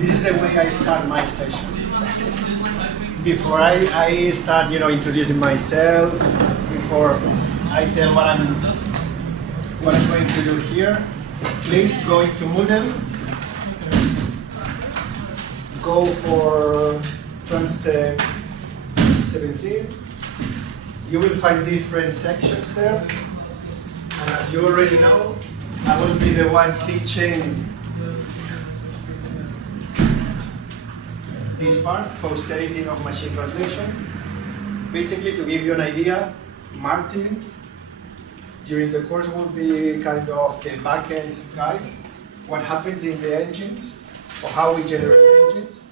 This is the way I start my session. Before I start, introducing myself, before I tell what I'm going to do here, please go into Moodle, go for TransTech17. You will find different sections there, and as you already know, I will be the one teaching this part, post-editing of machine translation. Basically, to give you an idea, Martin, during the course, will be kind of the back-end guide, what happens in the engines, or how we generate engines.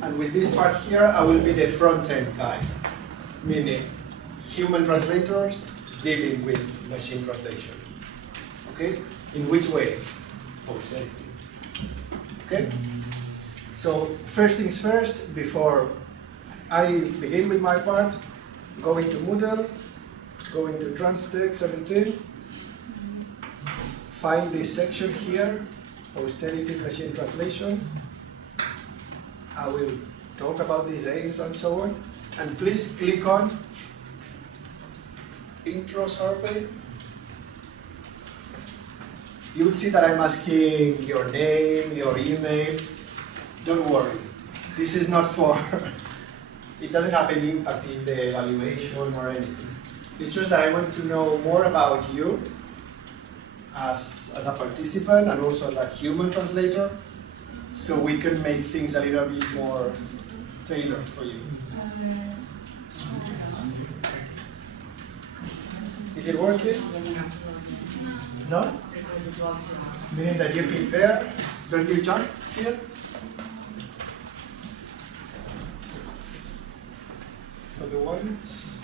And with this part here, I will be the front-end guide, meaning human translators dealing with machine translation. Okay? In which way? Post-editing. Okay? So first things first, before I begin with my part, go into Moodle, go into TransTech17, find this section here, post-editing machine translation. I will talk about these aims and so on. And please click on Intro Survey. You will see that I'm asking your name, your email. Don't worry, this is not for, it doesn't have any impact in the evaluation or anything. It's just that I want to know more about you as a participant and also as a human translator, so we can make things a little bit more tailored for you. Is it working? No? Meaning that you click there, don't you jump here? For the ones,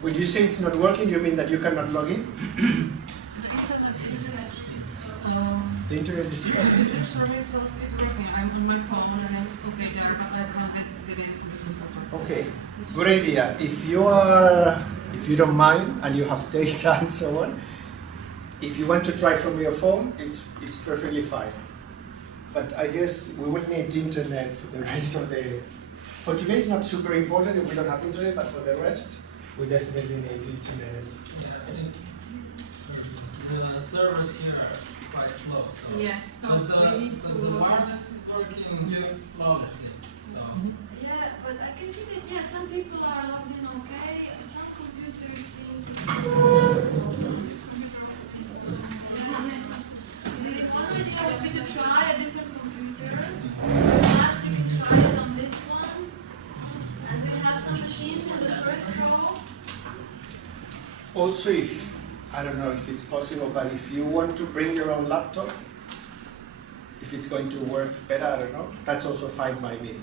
when you say it's not working, you mean that you cannot log in? The internet is here. The survey itself is working. I'm on my phone and it's okay there, but I can't get it. Okay, good idea. If you don't mind and you have data and so on, if you want to try from your phone, it's perfectly fine. But I guess we will need internet for the rest of the. For today, it's not super important if we don't have internet, but for the rest, we definitely need internet. Yeah, I think the servers here are quite slow. So Yes, so but we need to. the wireless is working flawlessly. So Yeah, but I can see that, some people are logged in okay, some computers seem to be... What do you think would be to try a different computer? Perhaps you can try it on this one. And we have some machines in the first row. Also, if, I don't know if it's possible, but if you want to bring your own laptop, if it's going to work better, I don't know, that's also fine by me.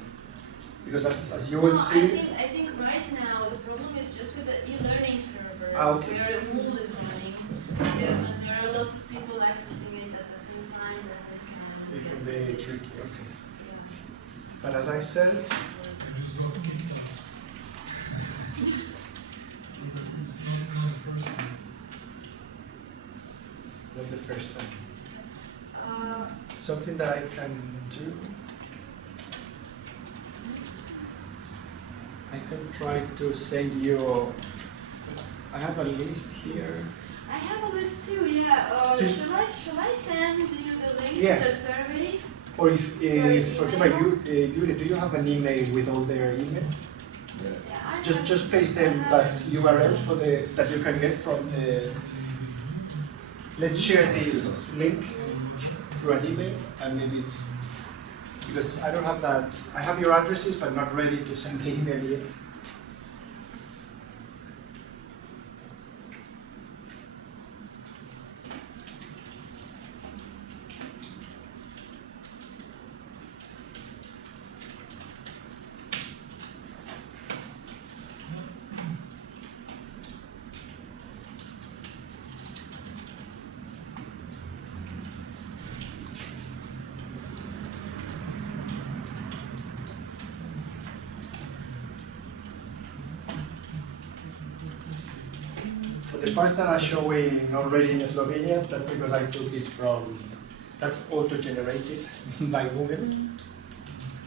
Because as you will see... I think right now the problem is just with the e-learning server, okay. where Moodle is running. There are a lot of people accessing it at the same time that It can be tricky, okay. Yeah. But as I said, not the first time. Something that I can do, I can try to send you, I have a list here. I have a list too, yeah. Shall I send you the link to the survey? Or if for example, do you have an email with all their emails? Yeah, Just paste them that URL for that you can get from the. Let's share this link through an email, and maybe it's because I don't have that. I have your addresses, but not ready to send the email yet. For the parts that are showing already in Slovenia, that's because I took it from That's auto-generated by Google,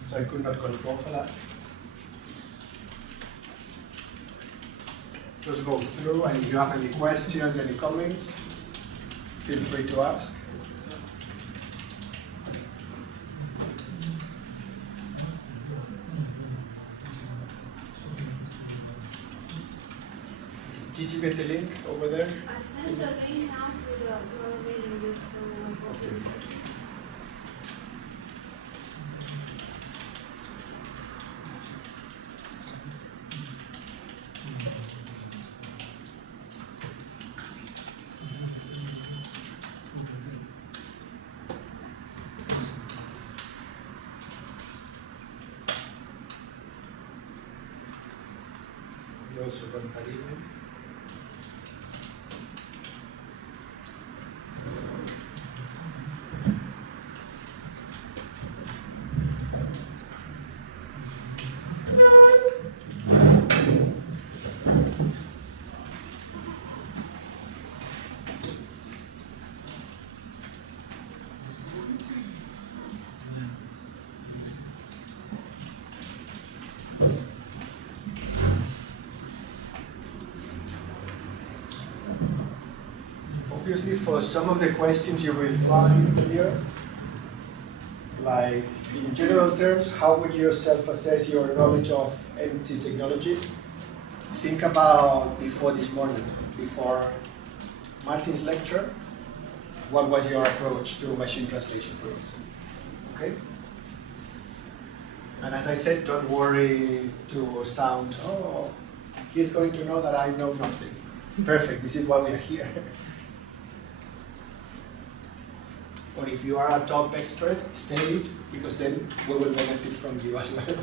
so I could not control for that. Just go through, and if you have any questions, any comments, feel free to ask. Did you get the link over there? I sent the link now to our mailing list, so I'm hoping. You also got that email. Obviously, for some of the questions you will find here, like in general terms, how would you self-assess your knowledge of PEMT technology? Think about before this morning, before Martin's lecture, what was your approach to machine translation for this? Okay? And as I said, don't worry to sound, oh, he's going to know that I know nothing. Perfect, this is why we are here. Or if you are a top expert, say it, because then we will benefit from you as well.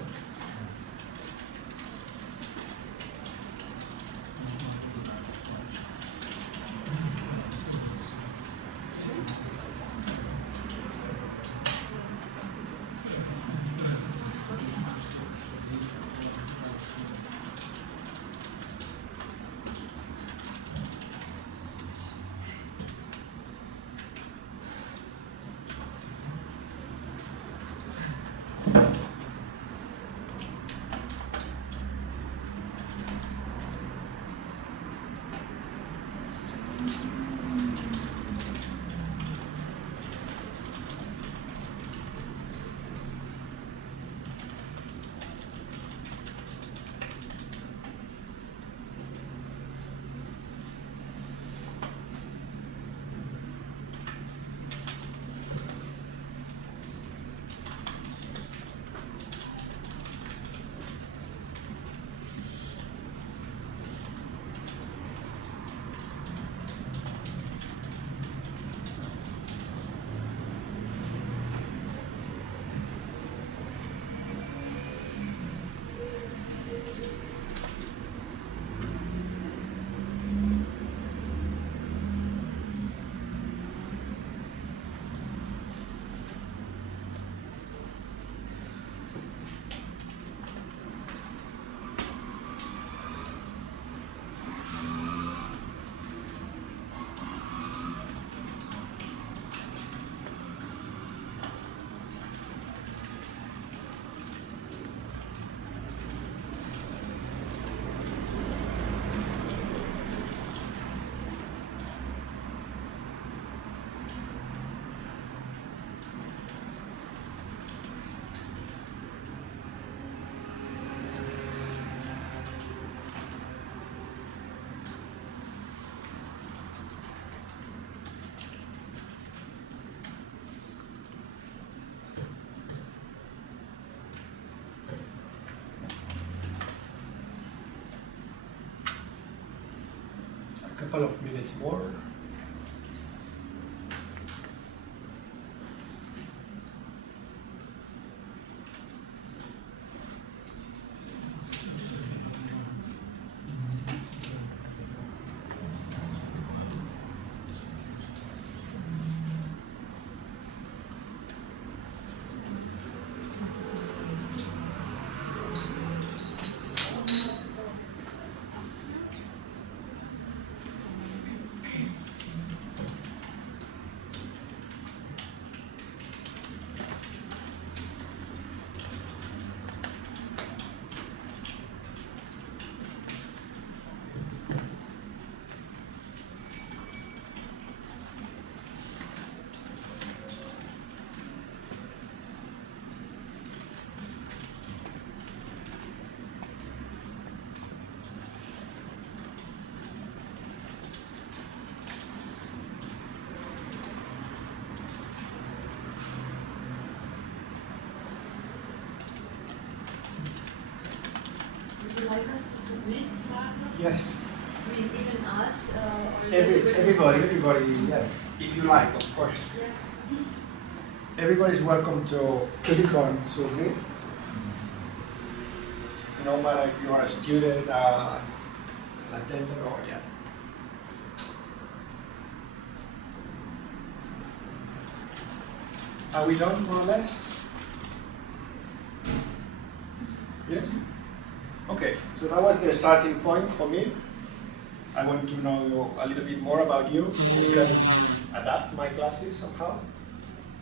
Couple of minutes more. Yes. I mean, even us, or just Everybody, yeah. If you like, of course. Yeah. Everybody's welcome to click on submit. No matter if you are a student, an attendant, or yeah. Are we done more or less? Yes? Okay, so that was the starting point for me. I want to know a little bit more about you. You can adapt my classes somehow.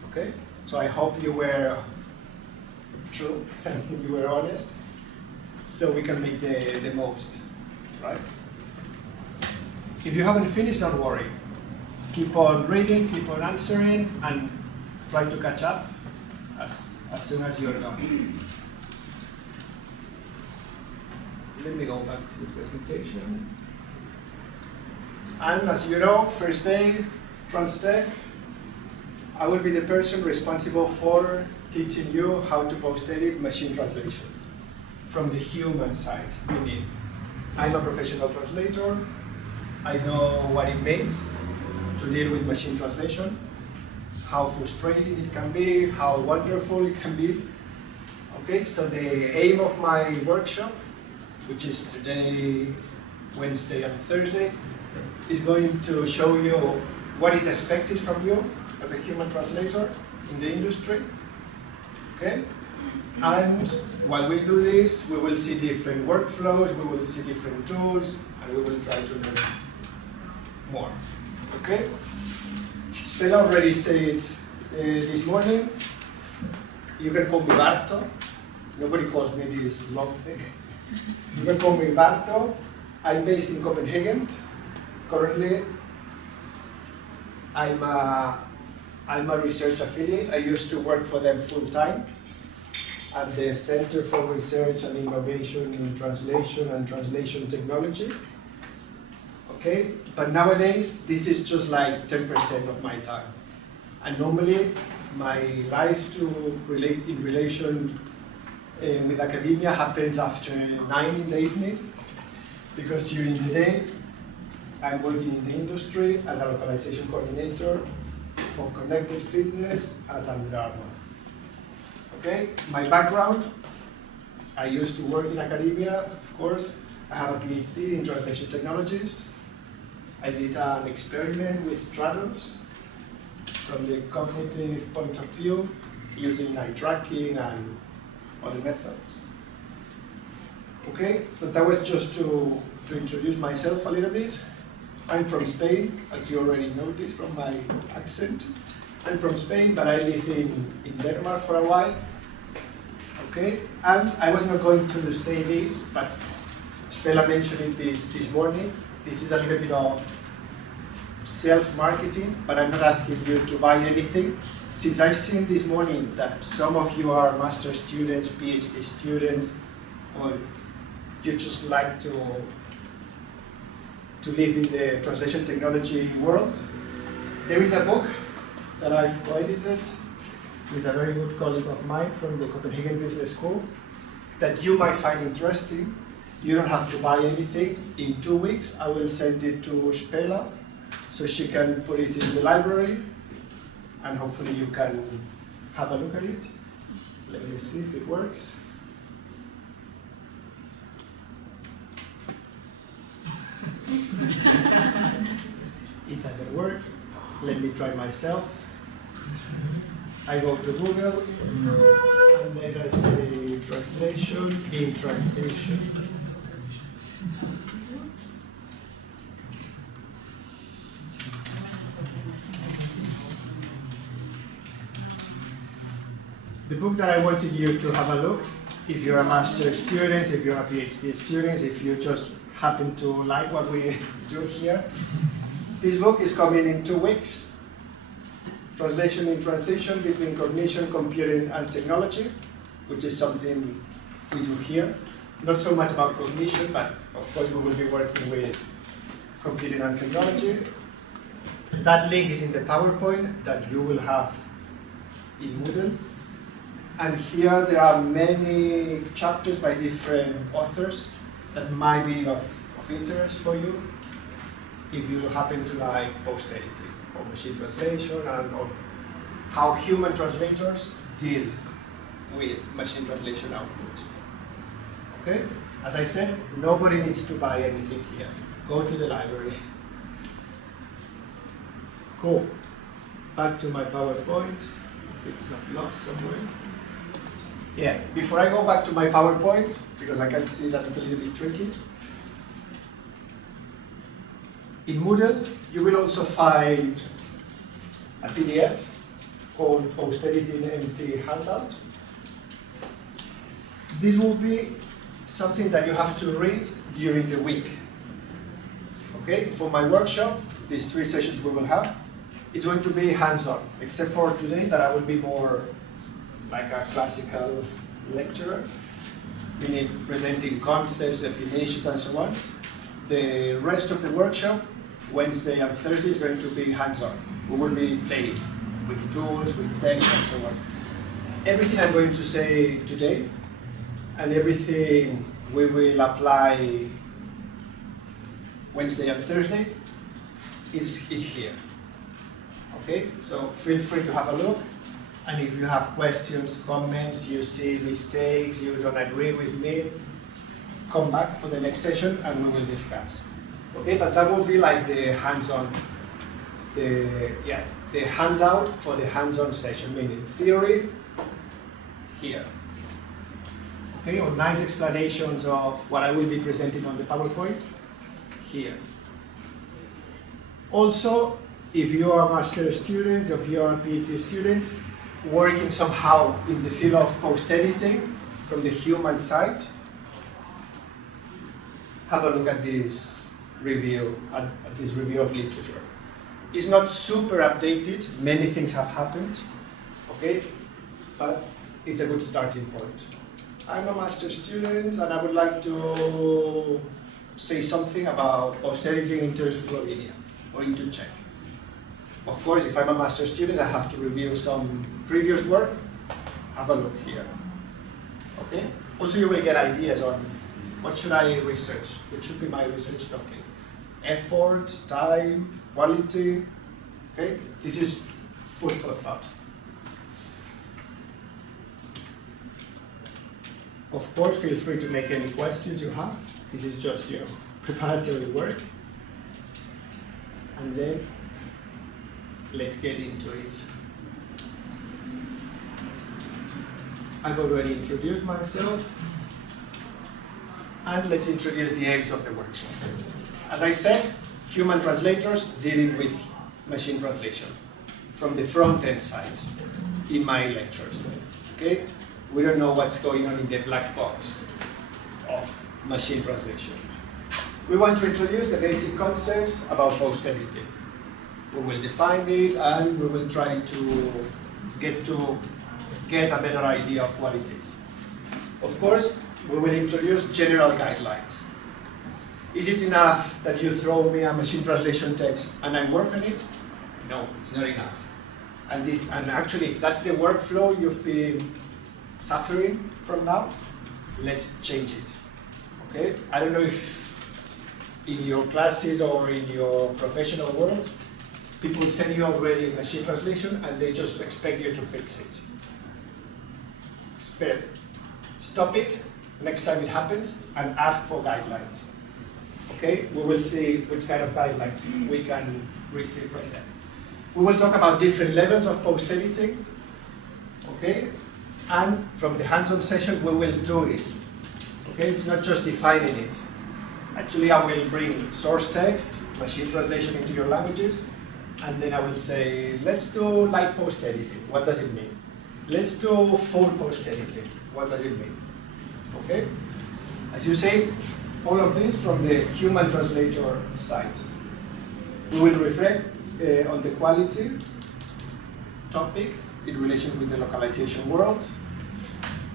Okay? So I hope you were true and you were honest, so we can make the most, right? If you haven't finished, don't worry. Keep on reading, keep on answering, and try to catch up as soon as you're done. Let me go back to the presentation. And as you know, first day, TransTech, I will be the person responsible for teaching you how to post-edit machine translation from the human side. Meaning, I'm a professional translator. I know what it means to deal with machine translation, how frustrating it can be, how wonderful it can be. Okay, so the aim of my workshop, which is today, Wednesday and Thursday, is going to show you what is expected from you as a human translator in the industry. Okay? And while we do this, we will see different workflows, we will see different tools, and we will try to learn more. Okay? Stella already said this morning, you can call me Barto. Nobody calls me this long thing. You can call me Barto. I'm based in Copenhagen. Currently, I'm a research affiliate. I used to work for them full-time at the Center for Research and Innovation in Translation and Translation Technology. Okay, but nowadays, this is just like 10% of my time. And normally, my life in relation with academia happens after 9 in the evening, because during the day, I'm working in the industry as a localization coordinator for connected fitness at Under Armour. Okay, my background, I used to work in academia, of course. I have a PhD in translation technologies. I did an experiment with traders from the cognitive point of view, using eye tracking and other methods. Okay, so that was just to introduce myself a little bit. I'm from Spain, as you already noticed from my accent. I'm from Spain, but I live in Denmark for a while. Okay, and I was not going to say this, but Stella mentioned it this morning. This is a little bit of self-marketing, but I'm not asking you to buy anything. Since I've seen this morning that some of you are master's students, PhD students, or you just like to live in the translation technology world, there is a book that I've co-edited with a very good colleague of mine from the Copenhagen Business School that you might find interesting. You don't have to buy anything. In 2 weeks, I will send it to Stella so she can put it in the library, and hopefully you can have a look at it. Let me see if it works. It doesn't work. Let me try myself. I go to Google, and then I say translation in transition. The book that I wanted you to have a look, if you're a master's student, if you're a PhD student, if you just happen to like what we do here, this book is coming in 2 weeks. Translation in Transition between Cognition, Computing, and Technology, which is something we do here. Not so much about cognition, but of course we will be working with computing and technology. That link is in the PowerPoint that you will have in Moodle. And here there are many chapters by different authors that might be of of interest for you if you happen to like post editing or machine translation and or how human translators deal with machine translation outputs. Okay? As I said, nobody needs to buy anything here. Go to the library. Cool. Back to my PowerPoint, if it's not lost somewhere. Yeah, before I go back to my PowerPoint, because I can see that it's a little bit tricky, in Moodle, you will also find a PDF called Post-Editing Empty Handout. This will be something that you have to read during the week. Okay, for my workshop, these 3 sessions we will have, it's going to be hands-on, except for today that I will be more like a classical lecturer, meaning presenting concepts, definitions, and so on. The rest of the workshop, Wednesday and Thursday, is going to be hands-on. We will be playing with tools, with text, and so on. Everything I'm going to say today, and everything we will apply Wednesday and Thursday, is here. Okay, so feel free to have a look. And if you have questions, comments, you see mistakes, you don't agree with me, come back for the next session and we will discuss. Okay, but that will be like the hands-on, the handout for the hands-on session, meaning theory here. Okay, or nice explanations of what I will be presenting on the PowerPoint here. Also, if you are master's students, if you are PhD students, working somehow in the field of post-editing from the human side, have a look at this review, at this review of literature. It's not super updated, many things have happened, okay, but it's a good starting point. I'm a master's student and I would like to say something about post-editing into Slovenia or into Czech. Of course, if I'm a master's student, I have to review some previous work. Have a look here. Okay? Also, you will get ideas on what should I research, what should be my research topic. Effort, time, quality. Okay? This is food for thought. Of course, feel free to make any questions you have. This is just, preparatory work. And then let's get into it. I've already introduced myself, and let's introduce the aims of the workshop. As I said, human translators dealing with machine translation from the front-end side in my lectures. Okay? We don't know what's going on in the black box of machine translation. We want to introduce the basic concepts about post-editing. We will define it and we will try to get a better idea of what it is. Of course, we will introduce general guidelines. Is it enough that you throw me a machine translation text and I work on it? No, it's not enough. And actually, if that's the workflow you've been suffering from now, let's change it. Okay? I don't know if in your classes or in your professional world, people send you already machine translation and they just expect you to fix it. Stop it next time it happens and ask for guidelines. Okay, we will see which kind of guidelines we can receive from them. We will talk about different levels of post-editing. Okay, and from the hands-on session we will do it. Okay, it's not just defining it. Actually, I will bring source text, machine translation into your languages, and then I will say, let's do light post-editing. What does it mean? Let's do full post-editing. What does it mean? Okay? As you say, all of this from the human translator side. We will reflect on the quality topic in relation with the localization world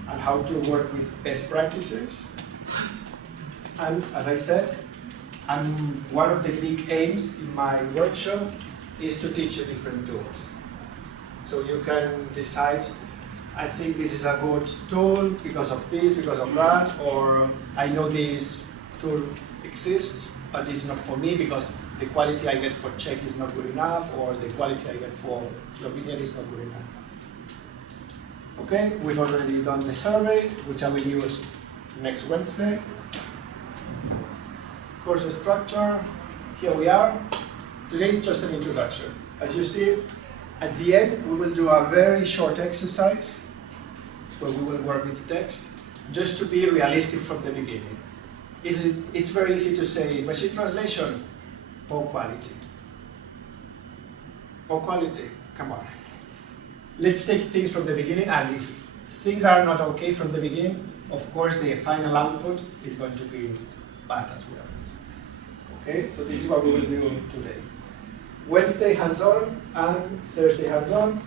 and how to work with best practices. And as I said, one of the big aims in my workshop is to teach you different tools. So you can decide, I think this is a good tool because of this, because of that, or I know this tool exists, but it's not for me because the quality I get for Czech is not good enough, or the quality I get for Slovenian is not good enough. Okay, we've already done the survey, which I will use next Wednesday. Course structure, here we are. Today is just an introduction. As you see, at the end, we will do a very short exercise where we will work with text, just to be realistic from the beginning. It's very easy to say, machine translation, poor quality. Poor quality, come on. Let's take things from the beginning, and if things are not okay from the beginning, of course the final output is going to be bad as well. Okay, so this is what we will do today. Wednesday hands-on and Thursday hands-on.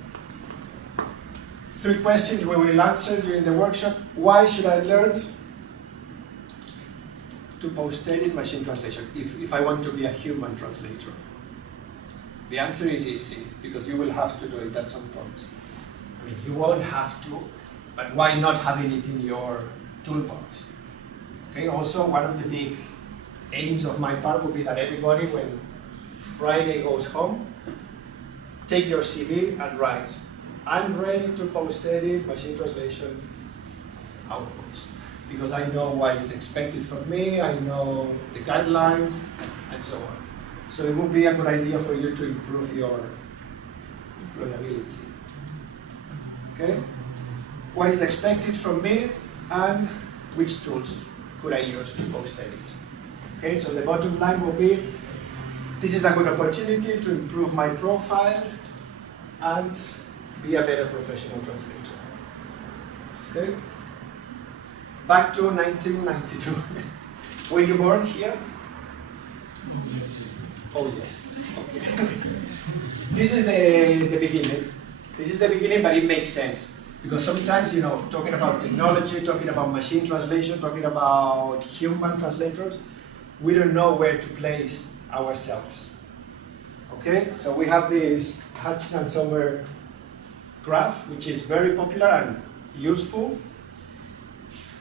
3 questions we will answer during the workshop. Why should I learn to post-edit machine translation if I want to be a human translator? The answer is easy, because you will have to do it at some point. I mean, you won't have to, but why not having it in your toolbox? Okay, also one of the big aims of my part would be that everybody, when Friday goes home, take your CV and write, I'm ready to post-edit machine translation outputs, because I know what is expected from me, I know the guidelines, and so on. So it would be a good idea for you to improve your employability. Okay? What is expected from me, and which tools could I use to post-edit? Okay, so the bottom line will be, this is a good opportunity to improve my profile and be a better professional translator. Okay? Back to 1992. Were you born here? Yes. Oh yes. Okay. This is the beginning. This is the beginning, but it makes sense. Because sometimes, you know, talking about technology, talking about machine translation, talking about human translators, we don't know where to place ourselves. Okay, so we have this Hutchin and Sommer graph, which is very popular and useful.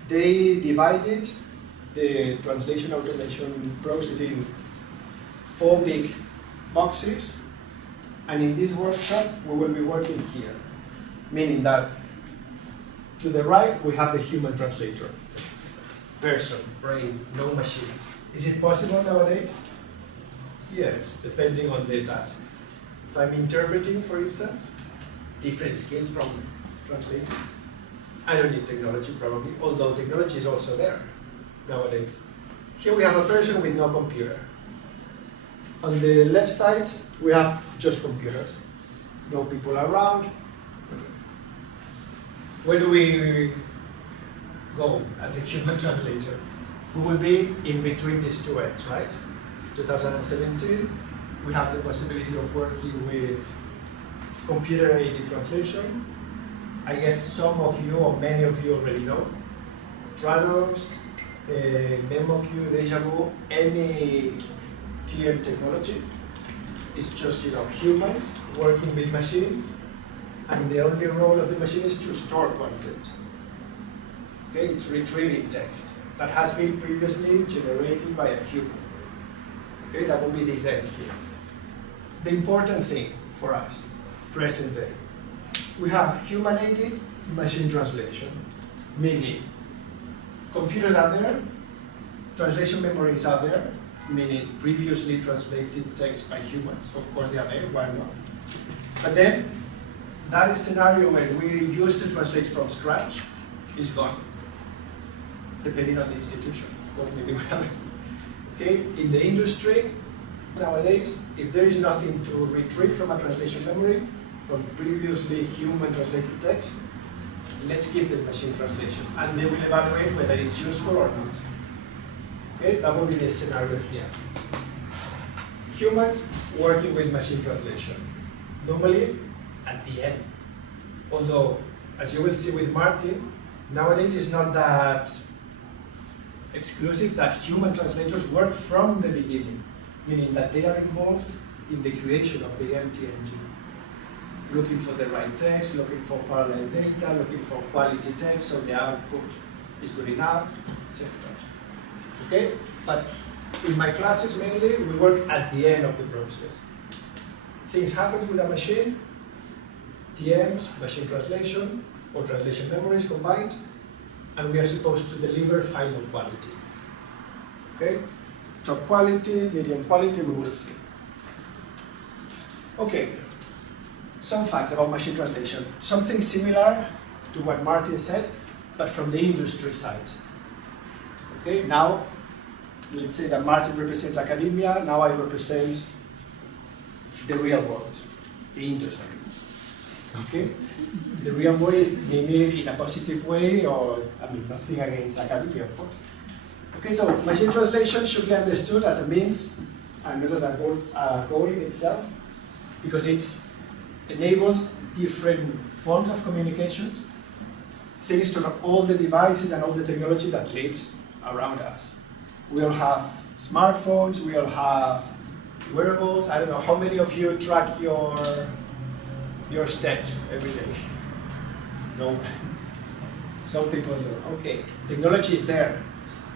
They divided the translation automation process in 4 big boxes, and in this workshop we will be working here, meaning that to the right we have the human translator, person, brain, no machines. Is it possible nowadays? Yes, depending on the task. If I'm interpreting, for instance, different skills from translating, I don't need technology probably, although technology is also there nowadays. Here we have a person with no computer. On the left side, we have just computers. No people around. Where do we go as a human translator? We will be in between these two ends, right? 2017, we have the possibility of working with computer-aided translation. I guess some of you, or many of you already know. Trados, MemoQ, Deja Vu, any TM technology. It's just, you know, humans working with machines, and the only role of the machine is to store content. Okay, it's retrieving text that has been previously generated by a human. Okay, that will be this end here. The important thing for us, present day, we have human-aided machine translation, meaning computers are there, translation memories are there, meaning previously translated text by humans. Of course they are there, why not? But then, that scenario where we used to translate from scratch is gone, depending on the institution. Of course, maybe we have it. Okay, in the industry, nowadays, if there is nothing to retrieve from a translation memory, from previously human translated text, let's give them machine translation, and they will evaluate whether it's useful or not. Okay, that will be the scenario here. Humans working with machine translation, normally at the end. Although, as you will see with Martin, nowadays it's not that exclusive that human translators work from the beginning, meaning that they are involved in the creation of the MT engine. Looking for the right text, looking for parallel data, looking for quality text so the output is good enough, etc. Okay? But In my classes mainly, we work at the end of the process. Things happen with a machine, TMs, machine translation, or translation memories combined, and we are supposed to deliver final quality. Okay? Top quality, medium quality, we will see. Okay, some facts about machine translation. Something similar to what Martin said, but from the industry side. Okay, now, let's say that Martin represents academia, now I represent the real world, the industry. Okay? The real world is meaning in a positive way, or, I mean, nothing against academia, of course. Okay, so machine translation should be understood as a means and not as a goal in itself, because it enables different forms of communication, thanks to all the devices and all the technology that lives around us. We all have smartphones, we all have wearables. I don't know how many of you track your steps every day. No. Some people do. Okay, technology is there.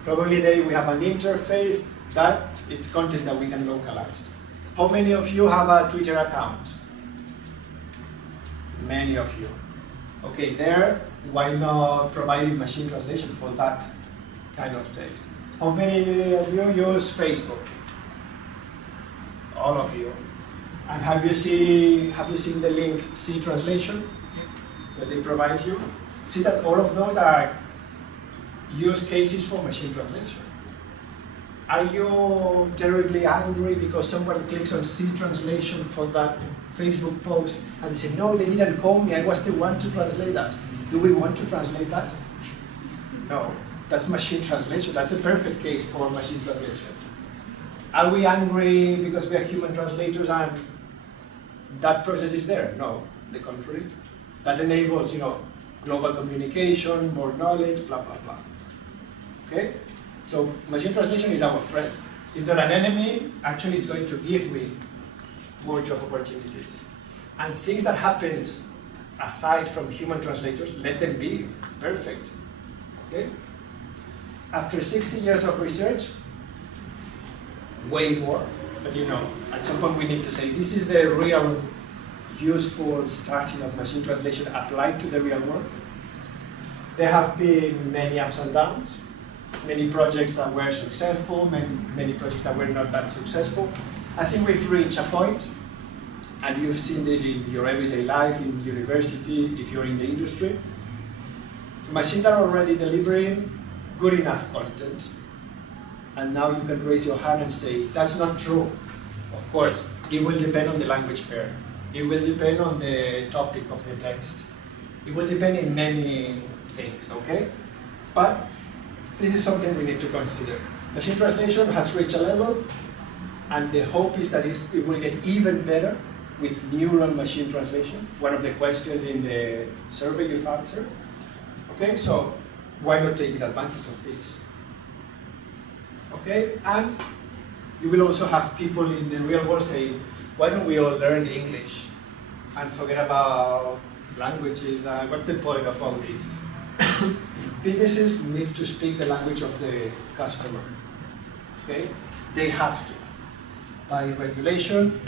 Probably there we have an interface that it's content that we can localize. How many of you have a Twitter account? Many of you. Okay, there, why not providing machine translation for that kind of text? How many of you use Facebook? All of you. And have you seen the link C translation that they provide you? See that all of those are use cases for machine translation. Are you terribly angry because someone clicks on C translation for that Facebook post and they say, no, they didn't call me, I was the one to translate that. Do we want to translate that? No, that's machine translation. That's a perfect case for machine translation. Are we angry because we are human translators and that process is there? No, the contrary. That enables, global communication, more knowledge, blah, blah, blah. Okay? So machine translation is our friend. It's not an enemy. Actually, it's going to give me more job opportunities. And things that happened aside from human translators, let them be perfect. Okay? After 60 years of research, way more, but at some point we need to say this is the real useful starting of machine translation applied to the real world. There have been many ups and downs, many projects that were successful, many projects that were not that successful. I think we've reached a point, and you've seen it in your everyday life, in university, if you're in the industry. Machines are already delivering good enough content, and now you can raise your hand and say, that's not true. Of course, it will depend on the language pair. It will depend on the topic of the text. It will depend in many things, okay? But this is something we need to consider. Machine translation has reached a level, and the hope is that it will get even better with neural machine translation, one of the questions in the survey you've answered. Okay, so why not taking advantage of this? Okay, and you will also have people in the real world saying, why don't we all learn English and forget about languages? What's the point of all this? Businesses need to speak the language of the customer. Okay, they have to, by regulations,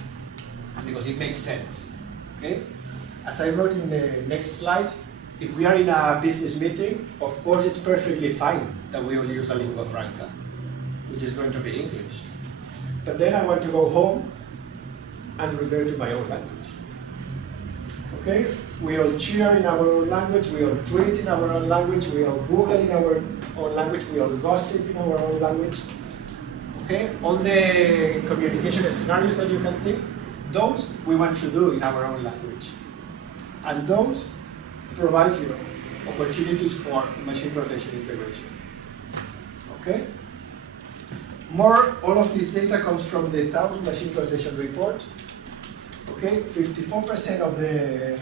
and because it makes sense. Okay, as I wrote in the next slide, if we are in a business meeting, of course it's perfectly fine that we all use a lingua franca, which is going to be English. But then I want to go home and revert to my own language. Okay? We all cheer in our own language, we all tweet in our own language, we all Google in our own language, we all gossip in our own language. Okay? All the communication scenarios that you can think, those we want to do in our own language. And those provide opportunities for machine translation integration. Okay? All of this data comes from the Taos Machine Translation Report. Okay, 54% of the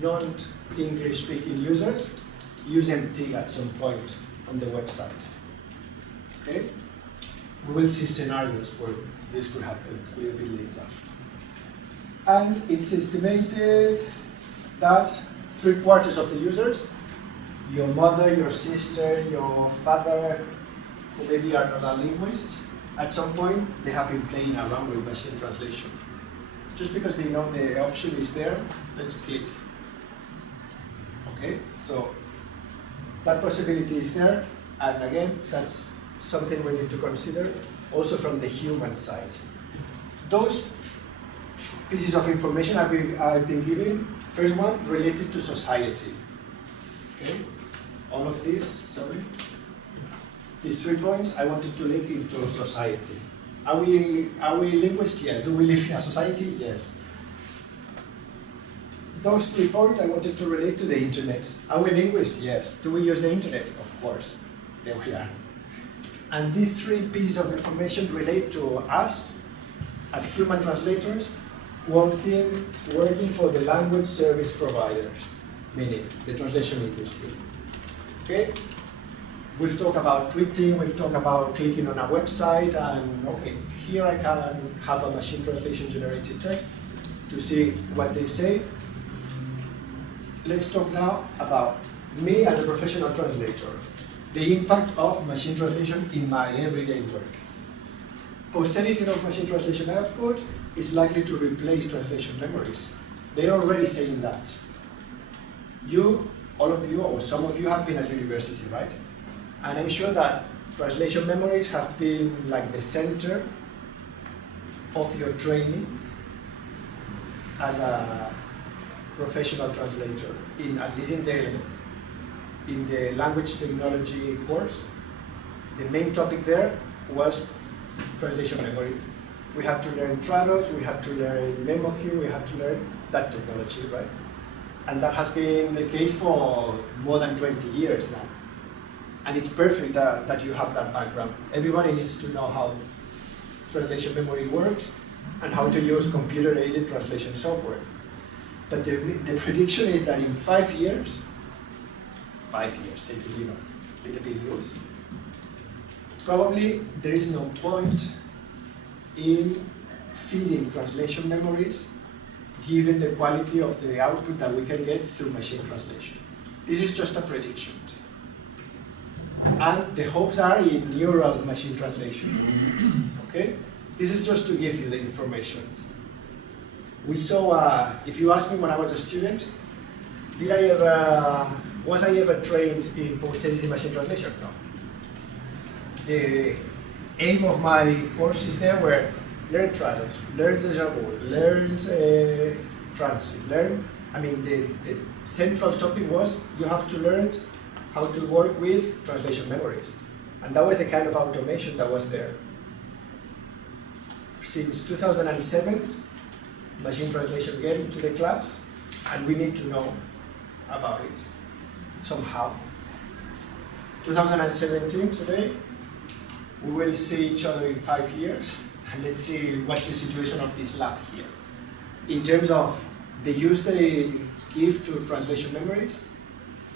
non-English speaking users use MT at some point on the website. Okay? We will see scenarios where this could happen a little bit later. And it's estimated that 3/4 of the users, your mother, your sister, your father, who maybe are not a linguist, at some point, they have been playing around with machine translation. Just because they know the option is there, let's click. Okay, so that possibility is there, and again, that's something we need to consider also from the human side. Those pieces of information I've been given, first one related to society. Okay, all of these, sorry. These 3 points I wanted to link into society. Are we linguists? Yeah. Do we live in a society? Yes. Those 3 points I wanted to relate to the internet. Are we linguists? Yes. Do we use the internet? Of course. There we are. And these 3 pieces of information relate to us as human translators working for the language service providers, meaning the translation industry. Okay? We've talked about tweeting, we've talked about clicking on a website, and okay, here I can have a machine translation generated text to see what they say. Let's talk now about me as a professional translator, the impact of machine translation in my everyday work. Post-editing of machine translation output is likely to replace translation memories. They're already saying that. You, all of you, or some of you have been at university, right? And I'm sure that translation memories have been like the center of your training as a professional translator, at least in the language technology course. The main topic there was translation memory. We had to learn Trados, we had to learn MemoQ, we had to learn that technology, right? And that has been the case for more than 20 years now. And it's perfect that you have that background. Everybody needs to know how translation memory works and how to use computer-aided translation software. But the prediction is that in 5 years, 5 years, take it, little bit loose, probably there is no point in feeding translation memories given the quality of the output that we can get through machine translation. This is just a prediction. And the hopes are in neural machine translation. Okay? This is just to give you the information. We saw, if you ask me when I was a student, was I ever trained in post-editing machine translation? No. The aim of my courses there were learn Trados, learn Deja Vu, learn Transit, the central topic was you have to learn how to work with translation memories. And that was the kind of automation that was there. Since 2007, machine translation get into the class, and we need to know about it somehow. 2017 today, we will see each other in 5 years, and let's see what's the situation of this lab here. In terms of the use they give to translation memories,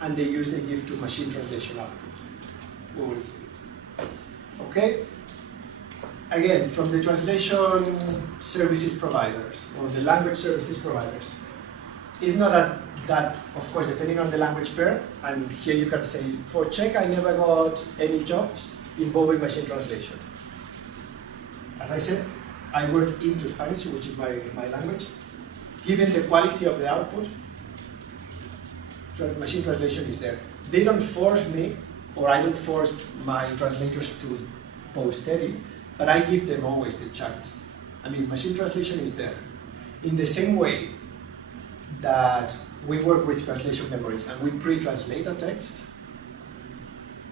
and the use they give to machine translation output. We will see. Okay? Again, from the translation services providers, or the language services providers, it's not that, of course, depending on the language pair, and here you can say, for Czech, I never got any jobs involving machine translation. As I said, I work into Spanish, which is my language. Given the quality of the output, machine translation is there. They don't force me, or I don't force my translators to post-edit, but I give them always the chance. Machine translation is there. In the same way that we work with translation memories and we pre-translate a text,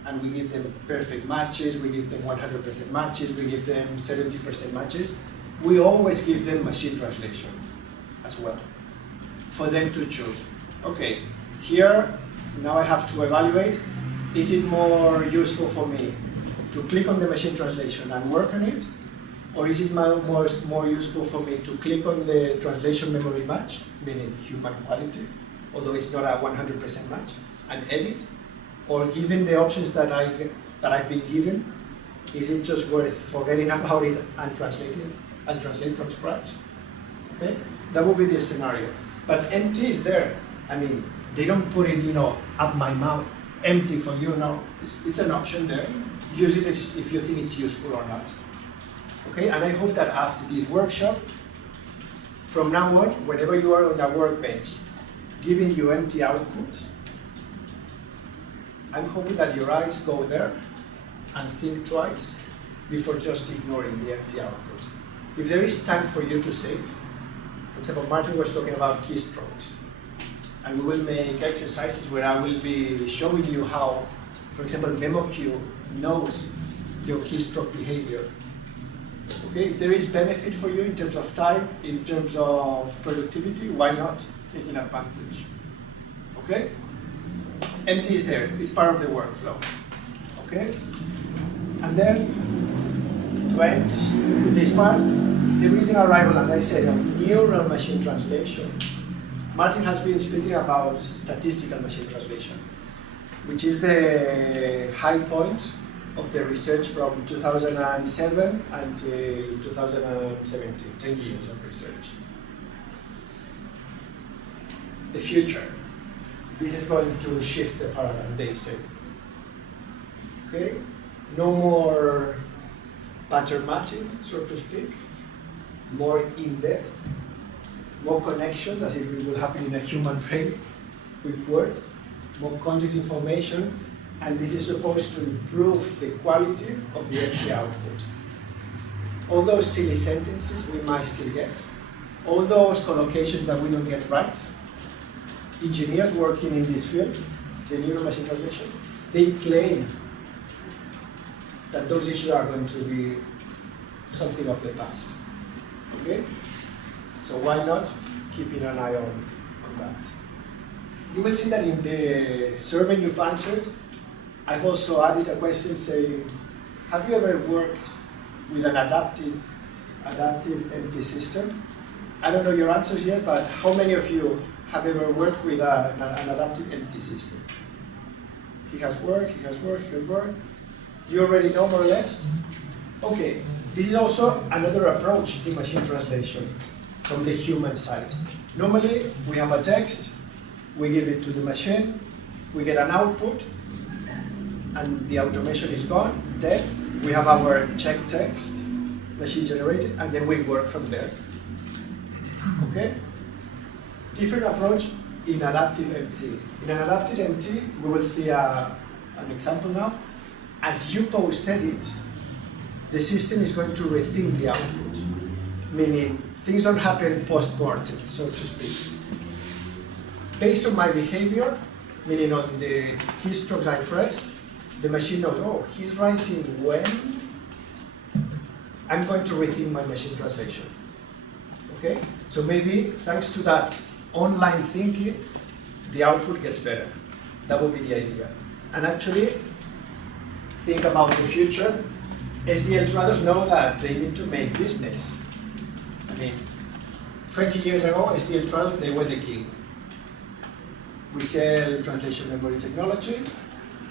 and we give them perfect matches, we give them 100% matches, we give them 70% matches, we always give them machine translation as well, for them to choose. Okay, here, now I have to evaluate, is it more useful for me to click on the machine translation and work on it, or is it more useful for me to click on the translation memory match, meaning human quality, although it's not a 100% match, and edit? Or given the options that I've been given, is it just worth forgetting about it and translate from scratch? Okay, that would be the scenario. But empty is there. They don't put it, up my mouth, empty for you. No, it's an option there. Use it if you think it's useful or not. Okay, and I hope that after this workshop, from now on, whenever you are on a workbench, giving you empty output, I'm hoping that your eyes go there and think twice before just ignoring the empty output. If there is time for you to save, for example, Martin was talking about keystrokes, and we will make exercises where I will be showing you how, for example, MemoQ knows your keystroke behavior. Okay, if there is benefit for you in terms of time, in terms of productivity, why not taking advantage? Okay? Empty is there, it's part of the workflow. Okay? And then, to end with this part, the recent arrival, as I said, of neural machine translation. Martin has been speaking about statistical machine translation, which is the high point of the research from 2007 until 2017, 10 years of research. The future. This is going to shift the paradigm, they say. Okay? No more pattern matching, so to speak. More in-depth. More connections, as if it will happen in a human brain with words. More context information. And this is supposed to improve the quality of the empty output. All those silly sentences we might still get. All those collocations that we don't get right. Engineers working in this field, the neural machine translation, they claim that those issues are going to be something of the past. Okay? So why not keeping an eye on that? You will see that in the survey you've answered, I've also added a question saying, have you ever worked with an adaptive empty system? I don't know your answers yet, but how many of you have ever worked with an adaptive empty system? He has worked, he has worked, he has worked. You already know more or less? Okay, this is also another approach to machine translation from the human side. Normally, we have a text, we give it to the machine, we get an output, and the automation is gone, dead. We have our check text, machine generated, and then we work from there. Okay? Different approach in adaptive MT. In an adaptive MT, we will see an example now. As you post-edit, the system is going to rethink the output, meaning things don't happen post-mortem, so to speak. Based on my behavior, meaning on the keystrokes I press, the machine knows, oh, he's writing when, I'm going to rethink my machine translation. Okay? So maybe, thanks to that online thinking, the output gets better. That would be the idea. And actually, think about the future. SDL traders know that they need to make business. I mean, 20 years ago, SDL traders, they were the king. We sell translation memory technology.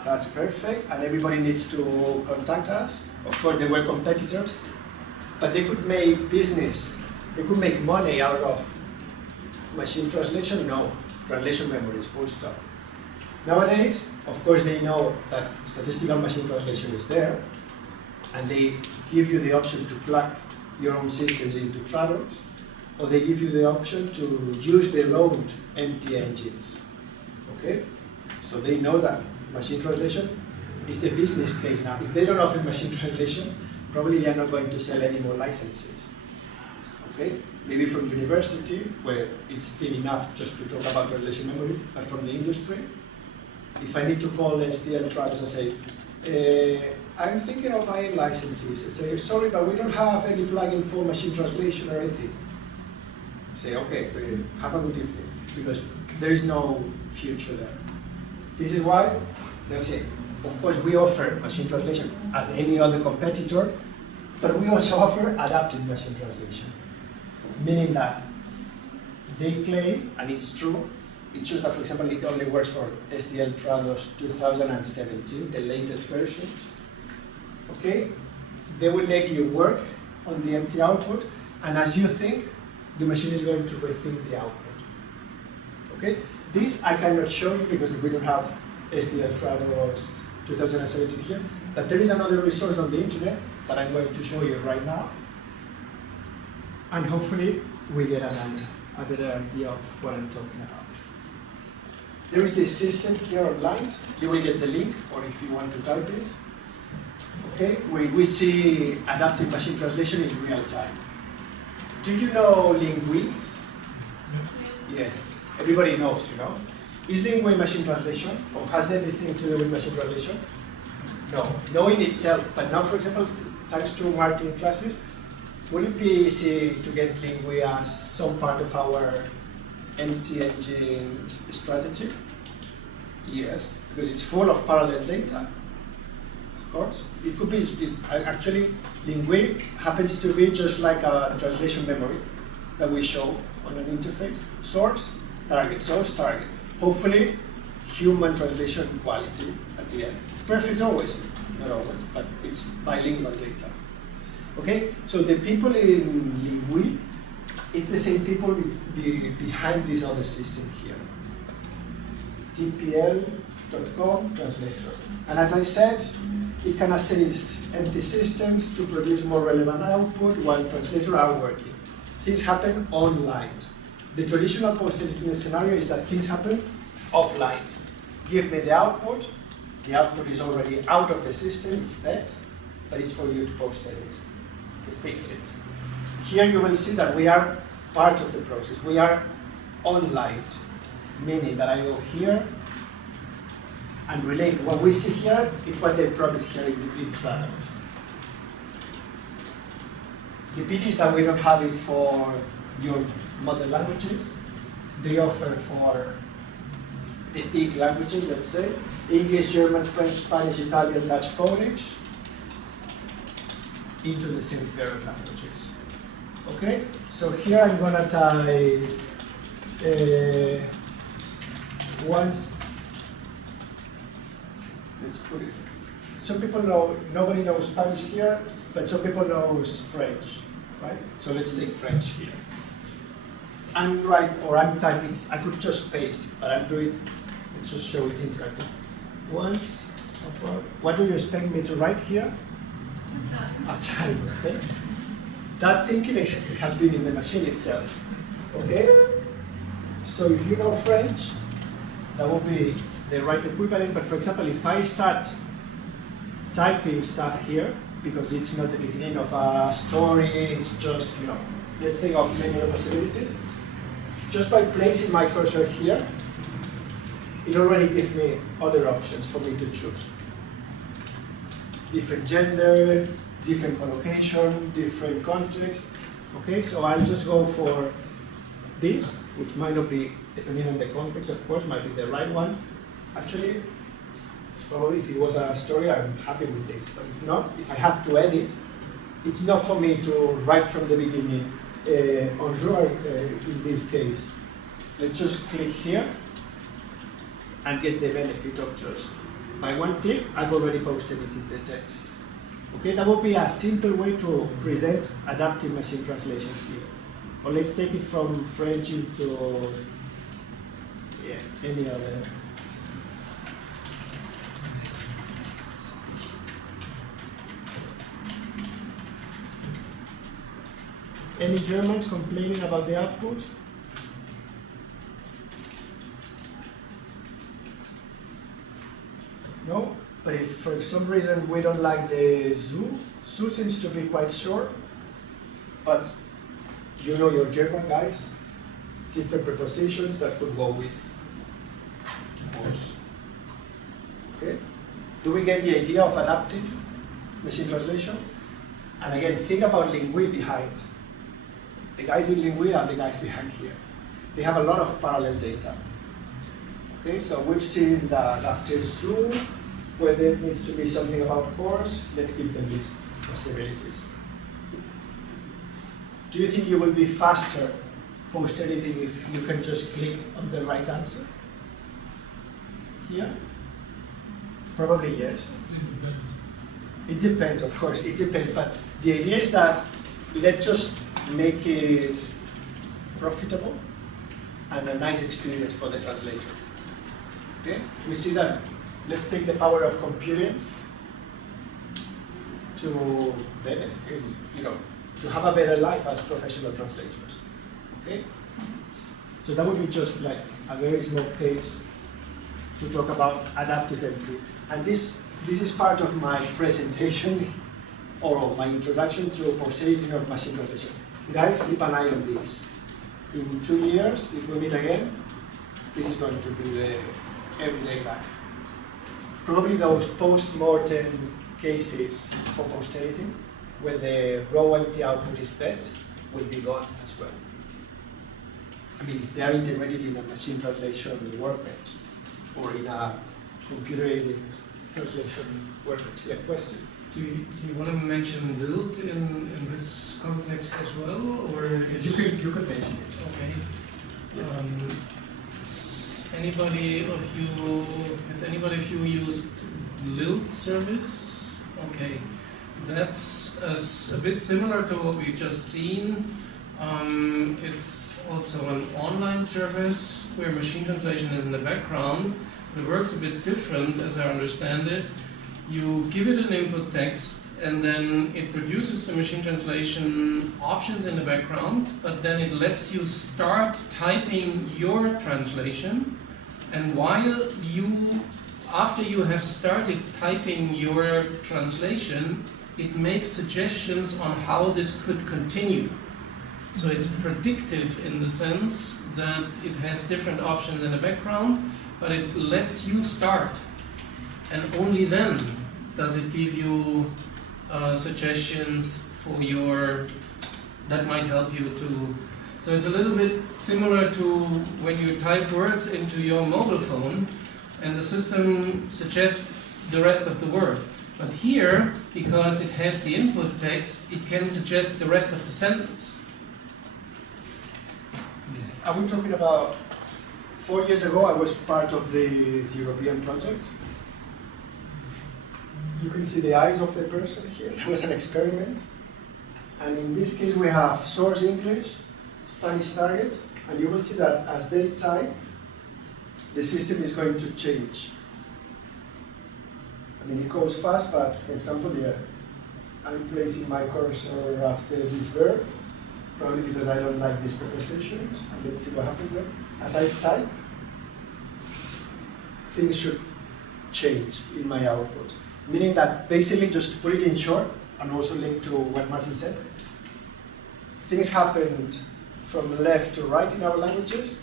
That's perfect, and everybody needs to contact us. Of course, they were competitors, but they could make business. They could make money out of machine translation. No, translation memories, full stop. Nowadays, of course, they know that statistical machine translation is there, and they give you the option to plug your own systems into Trados, or they give you the option to use their own empty engines. Okay? So they know that machine translation is the business case now. If they don't offer machine translation, probably they are not going to sell any more licenses. Okay? Maybe from university, where it's still enough just to talk about translation memories, but from the industry, if I need to call SDL Trados and say, I'm thinking of buying licenses, and say, sorry, but we don't have any plugin for machine translation or anything. Say, okay, have a good evening, because there is no future there. This is why they'll say, of course, we offer machine translation as any other competitor, but we also offer adaptive machine translation. Meaning that they claim, and it's true, it's just that, for example, it only works for SDL Trados 2017, the latest versions. Okay? They will let you work on the empty output, and as you think, the machine is going to rethink the output. Okay? This I cannot show you because we don't have SDL Trados 2017 here, but there is another resource on the internet that I'm going to show you right now, And hopefully we get a better idea of what I'm talking about. There is this system here online. You will get the link, or if you want to type it. Okay, we see adaptive machine translation in real time. Do you know Lingui? Yeah, everybody knows, you know. Is Lingui machine translation, or has anything to do with machine translation? No in itself, but now, for example, thanks to Martin classes, would it be easy to get Lingui as some part of our MT engine strategy? Yes, because it's full of parallel data. Of course, it could be, actually, Lingui happens to be just like a translation memory that we show on an interface. Source, target, source, target. Hopefully, human translation quality at the end. Perfect always, not always, but it's bilingual data. Okay, so the people in Lingui, it's the same people behind this other system here. TPL.com translator. And as I said, it can assist empty systems to produce more relevant output while translators are working. Things happen online. The traditional post-editing scenario is that things happen offline. Give me the output is already out of the system, it's dead, but it's for you to post-edit, to fix it. Here you will see that we are part of the process. We are online, meaning that I go here and relate. What we see here is what they promise here in Travel. The pity is that we don't have it for your mother languages. They offer for the big languages, let's say, English, German, French, Spanish, Italian, Dutch, Polish, into the same pair of languages. Okay, so here I'm gonna type once. Let's put it. Some people know, nobody knows Spanish here, but some people knows French, right? So let's take French here. I'm typing, I could just paste, but I'm doing it, let's just show it interactive. Once, what do you expect me to write here? A time, okay? That thinking has been in the machine itself, okay? So if you know French, that will be the right equivalent, but for example, if I start typing stuff here, because it's not the beginning of a story, it's just, you know, the thing of many other possibilities, just by placing my cursor here, it already gives me other options for me to choose. Different gender, different collocation, different context. Okay, so I'll just go for this, which might not be, depending on the context, of course, might be the right one. Actually, probably if it was a story, I'm happy with this. But if not, if I have to edit, it's not for me to write from the beginning. Bonjour, in this case. Let's just click here and get the benefit of just, by one click, I've already post-edited the text. Okay, that would be a simple way to present adaptive machine translation here. Or let's take it from French into any other. Any Germans complaining about the output? No? But if for some reason we don't like the zoo seems to be quite short, but you know your German guys, different prepositions that could go with was. Okay? Do we get the idea of adaptive machine translation? And again, think about Lingui behind. The guys in Lingui are the guys behind here. They have a lot of parallel data. Okay, so we've seen that after zoo, where there needs to be something about course, let's give them these possibilities. Do you think you will be faster post-editing if you can just click on the right answer? Here? Probably yes. It depends, of course, it depends, but the idea is that let's just make it profitable and a nice experience for the translator. Okay? We see that, let's take the power of computing to benefit, to have a better life as professional translators. Okay? So that would be just like a very small case to talk about adaptive MT. And this is part of my presentation or my introduction to post-editing of machine translation. Guys, keep an eye on this. In 2 years, if we meet again, this is going to be the everyday life. Probably those post-mortem cases for post-editing, where the raw MT output is dead, will be gone as well. I mean, if they are integrated in a machine translation workbench or in a computer-aided translation workbench. Yeah, question? Do you want to mention LILT in this context as well, or is You could mention it. okay? Yes. Has anybody of you used LILT service? Okay, that's a bit similar to what we've just seen. It's also an online service where machine translation is in the background. It works a bit different, as I understand it. You give it an input text, and then it produces the machine translation options in the background, but then it lets you start typing your translation, and after you have started typing your translation, it makes suggestions on how this could continue. So it's predictive in the sense that it has different options in the background, but it lets you start. And only then does it give you suggestions for that might help you to. So it's a little bit similar to when you type words into your mobile phone and the system suggests the rest of the word. But here, because it has the input text, it can suggest the rest of the sentence. Yes. Are we talking about 4 years ago? I was part of this European project. You can see the eyes of the person here. That was an experiment. And in this case, we have source English, Spanish target, and you will see that as they type, the system is going to change. I mean, it goes fast, but for example, yeah, I'm placing my cursor after this verb, probably because I don't like this preposition. Let's see what happens there. As I type, things should change in my output. Meaning that basically, just to put it in short, and also linked to what Martin said, things happened from left to right in our languages.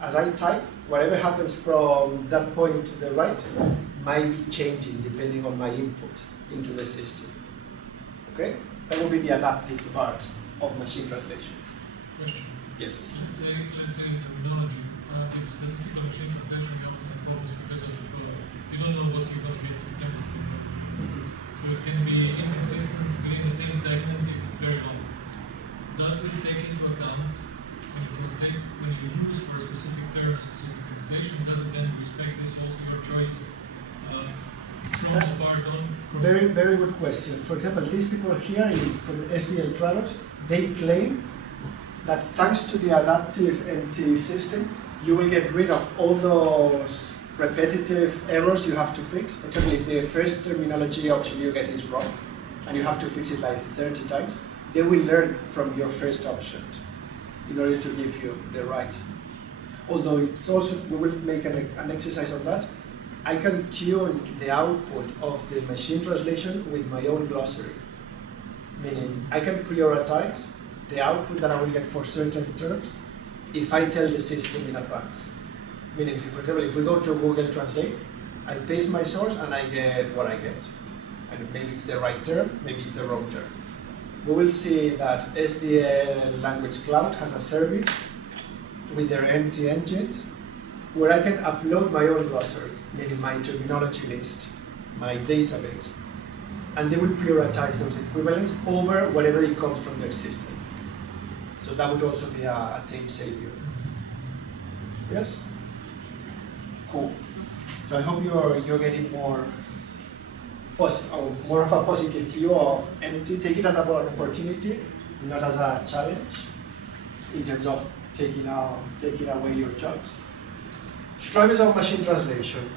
As I type, whatever happens from that point to the right might be changing depending on my input into the system. Okay? That will be the adaptive part of machine translation. Question. Yes. Let's say in terminology, in statistical machine translation, you often have problems because of you don't know what you're going to get in terms of terminology. So it can be inconsistent within the same segment if it's very long. Does this take into account when you translate, when you use for a specific term, a specific translation, does it then respect this also your choice from the part on? Very, very good question. For example, these people here from SBL Trados, they claim that thanks to the adaptive MT system, you will get rid of all those repetitive errors you have to fix. For example, if the first terminology option you get is wrong, and you have to fix it like 30 times, they will learn from your first option in order to give you the right. Although it's also, we will make an exercise on that. I can tune the output of the machine translation with my own glossary. Meaning, I can prioritize the output that I will get for certain terms if I tell the system in advance. Meaning, for example, if we go to Google Translate, I paste my source and I get what I get. And maybe it's the right term, maybe it's the wrong term. We will see that SDL Language Cloud has a service with their MT engines where I can upload my own glossary, meaning my terminology list, my database, and they will prioritize those equivalents over whatever it comes from their system. So that would also be a time savior. Yes? Cool. So I hope you're getting more of a positive view of MT. Take it as an opportunity, not as a challenge, in terms of taking away your jobs. Drivers of machine translation.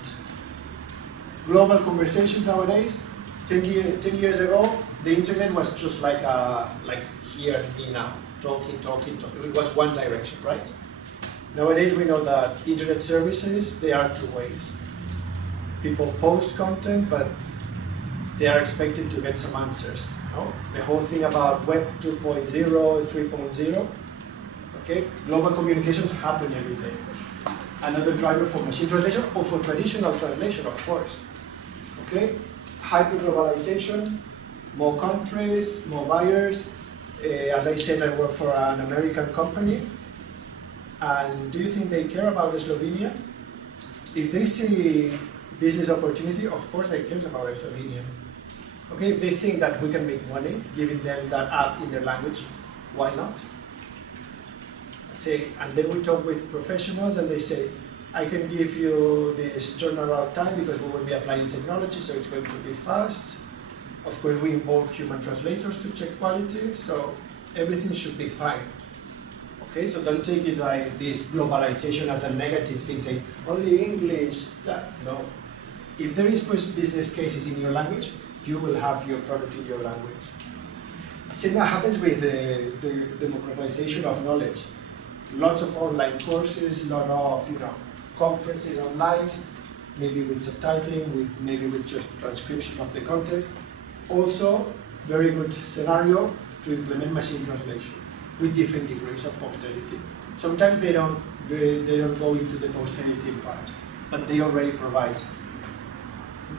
Global conversations nowadays, 10 years ago, the internet was just like here, me now, talking. It was one direction, right? Nowadays, we know that internet services, they are two ways. People post content, but they are expected to get some answers. No? The whole thing about Web 2.0, 3.0, okay? Global communications happen every day. Another driver for machine translation, or for traditional translation, of course. Okay? Hyper-globalization, more countries, more buyers. As I said, I work for an American company. And do you think they care about Slovenia? If they see business opportunity, of course they care about Slovenia. Okay, if they think that we can make money, giving them that app in their language, why not? Say, and then we talk with professionals and they say, I can give you this turnaround time because we will be applying technology, so it's going to be fast. Of course, we involve human translators to check quality, so everything should be fine. Okay, so don't take it like this globalization as a negative thing, saying only English, that, no. If there is business cases in your language, you will have your product in your language. Same happens with the democratization of knowledge. Lots of online courses, lot of conferences online, maybe with subtitling, maybe with just transcription of the content. Also, very good scenario to implement machine translation with different degrees of posterity. Sometimes they don't go into the posterity part, but they already provide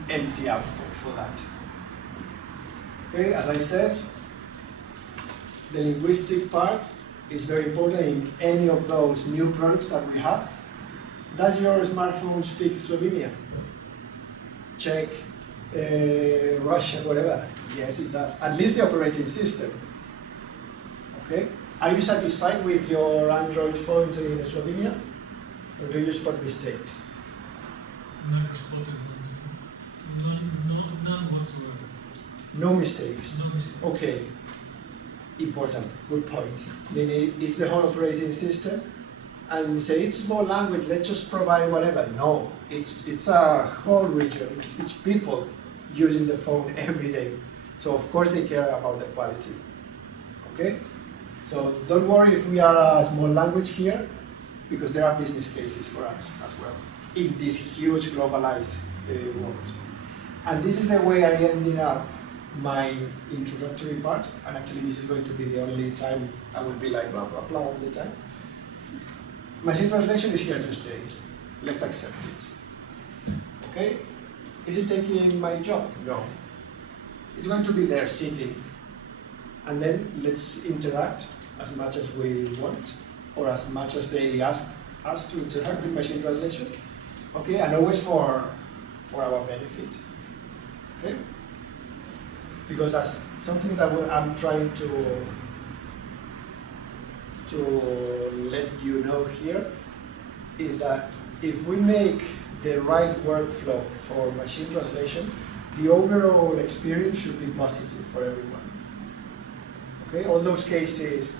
empty output for that. Okay, as I said, the linguistic part is very important in any of those new products that we have. Does your smartphone speak Slovenian? Czech, Russian, whatever? Yes, it does. At least the operating system. Okay? Are you satisfied with your Android phones in Slovenia? Or do you spot mistakes? Never spotted ones. None whatsoever. No mistakes? No mistakes. Okay. Important, good point. Meaning it's the whole operating system, and say it's small language, let's just provide whatever. No, it's a whole region, it's people using the phone every day. So of course they care about the quality. Okay? So don't worry if we are a small language here, because there are business cases for us as well in this huge globalized world. And this is the way I ended up my introductory part, and actually this is going to be the only time I will be like blah blah blah all the time. Machine translation is here to stay. Let's accept it. Okay? Is it taking my job? No. It's going to be there sitting. And then let's interact as much as we want, or as much as they ask us to interact with machine translation. Okay? And always for our benefit. Okay? Because as something that I'm trying to let you know here is that if we make the right workflow for machine translation, the overall experience should be positive for everyone. Okay, all those cases,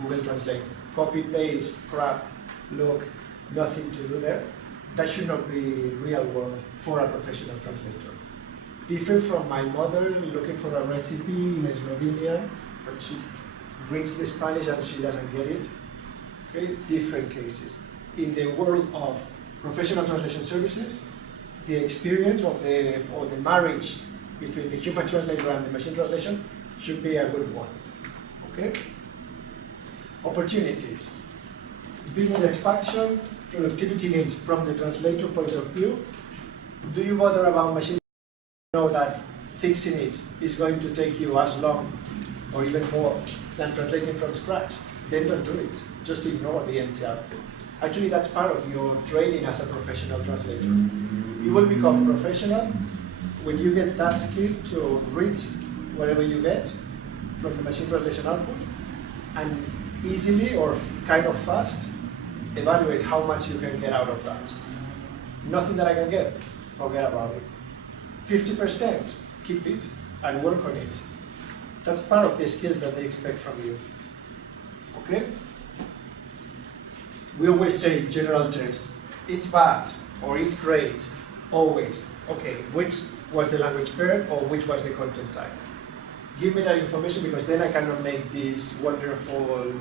Google Translate, copy, paste, crap, look, nothing to do there, that should not be real world for a professional translator. Different from my mother looking for a recipe in Slovenia, but she reads the Spanish and she doesn't get it. Okay, different cases. In the world of professional translation services, the experience of the marriage between the human translator and the machine translation should be a good one. Okay? Opportunities. Business expansion, productivity gains from the translator point of view. Do you bother about machine? Know that fixing it is going to take you as long or even more than translating from scratch, then don't do it. Just ignore the empty output. Actually, that's part of your training as a professional translator. You will become professional when you get that skill to read whatever you get from the machine translation output and easily or kind of fast evaluate how much you can get out of that. Nothing that I can get, forget about it. 50%, keep it and work on it. That's part of the skills that they expect from you. Okay? We always say general terms. It's bad or it's great, always. Okay, which was the language pair or which was the content type. Give me that information, because then I cannot make this wonderful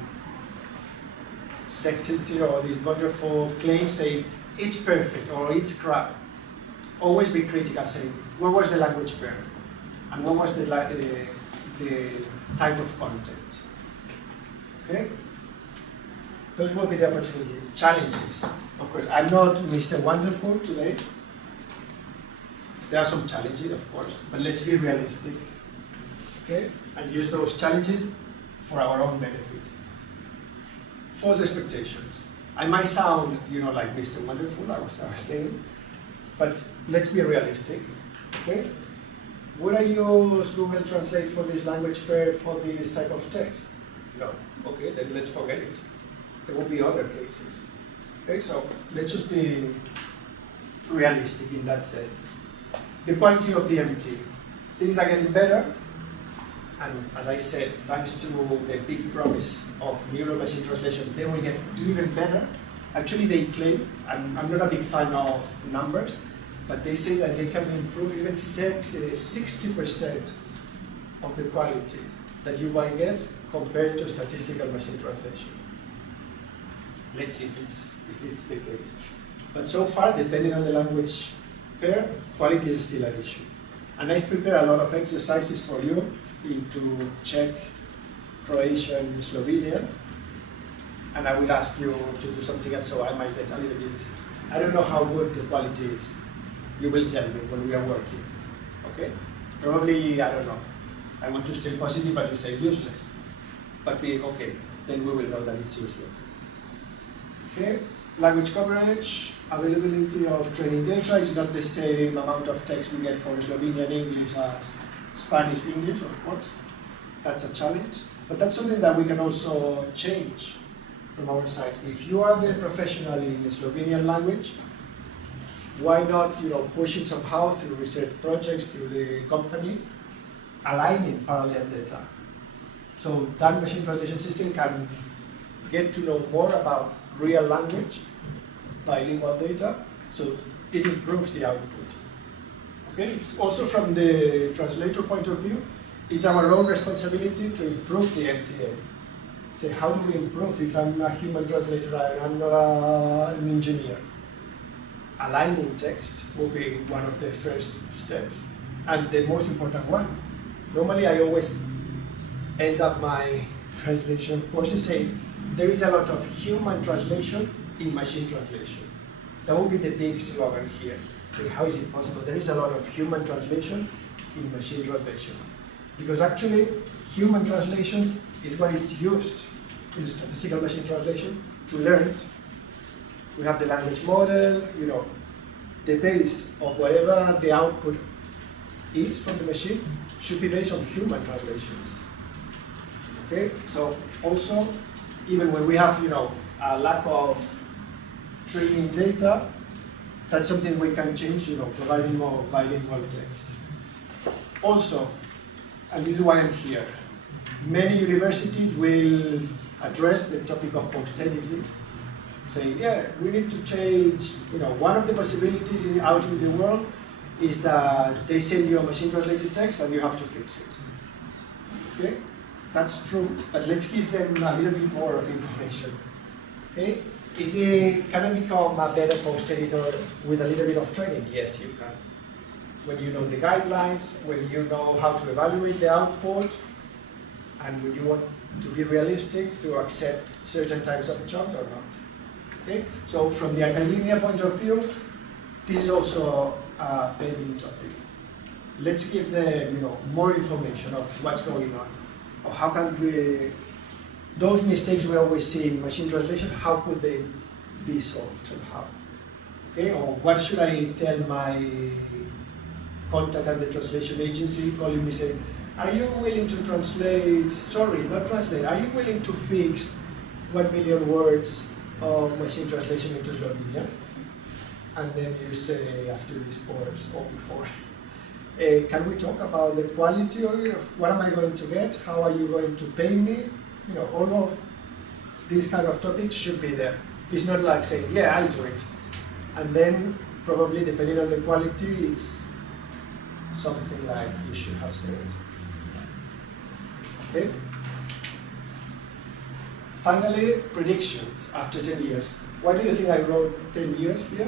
sentences or these wonderful claims saying it's perfect or it's crap. Always be critical, saying what was the language pair and what was the type of content. Okay? Those will be the opportunity. Challenges. Of course, I'm not Mr. Wonderful today. There are some challenges, of course, but let's be realistic. Okay? And use those challenges for our own benefit. False expectations. I might sound, like Mr. Wonderful, I was saying, but let's be realistic. Okay? Would I use Google Translate for this language pair for this type of text? No. Okay, then let's forget it. There will be other cases. Okay, so let's just be realistic in that sense. The quality of the MT. Things are getting better, and as I said, thanks to the big promise of neural machine translation, they will get even better. Actually, they claim, I'm not a big fan of numbers, but they say that they can improve even 60% of the quality that you might get compared to statistical machine translation. Let's see if it's the case. But so far, depending on the language pair, quality is still an issue. And I've prepared a lot of exercises for you into Czech, Croatian, Slovenian, and I will ask you to do something else, so I might get a little bit, I don't know how good the quality is. You will tell me when we are working, okay? Probably, I don't know. I want to stay positive, but you say useless. But okay, then we will know that it's useless. Okay, language coverage, availability of training data is not the same amount of text we get for Slovenian English as Spanish English, of course. That's a challenge, but that's something that we can also change from our side. If you are the professional in the Slovenian language, why not, push it somehow through research projects, through the company, aligning parallel data. So that machine translation system can get to know more about real language, bilingual data, so it improves the output. Okay, it's also from the translator point of view, it's our own responsibility to improve the MTA. Say, how do we improve if I'm a human translator and I'm not an engineer? Aligning text will be one of the first steps, and the most important one. Normally I always end up my translation courses saying there is a lot of human translation in machine translation. That will be the big slogan here. Say, how is it possible? There is a lot of human translation in machine translation. Because actually, human translations is what is used in statistical machine translation to learn it. We have the language model, the base of whatever the output is from the machine should be based on human translations. Okay, so also, even when we have, a lack of training data, that's something we can change, providing more bilingual text. Also, and this is why I'm here, many universities will address the topic of posterity, saying, yeah, we need to change, one of the possibilities out in the world is that they send you a machine translated text and you have to fix it. Okay? That's true, but let's give them a little bit more of information. Okay? Can I become a better post editor with a little bit of training? Yes, you can. When you know the guidelines, when you know how to evaluate the output, and when you want to be realistic to accept certain types of jobs or not. Okay? So from the academia point of view, this is also a pending topic. Let's give them, more information of what's going on. Or how can we, those mistakes we always see in machine translation, how could they be solved somehow? Okay, or what should I tell my contact at the translation agency calling me saying, are you willing to translate, sorry, not translate, are you willing to fix 1 million words of machine translation into Slovenian? And then you say after this course or before, can we talk about the quality of what am I going to get? How are you going to pay me? All of these kind of topics should be there. It's not like saying, yeah, I'll do it. And then probably depending on the quality, it's something like you should have said. Okay? Finally, predictions after 10 years. Why do you think I wrote 10 years here?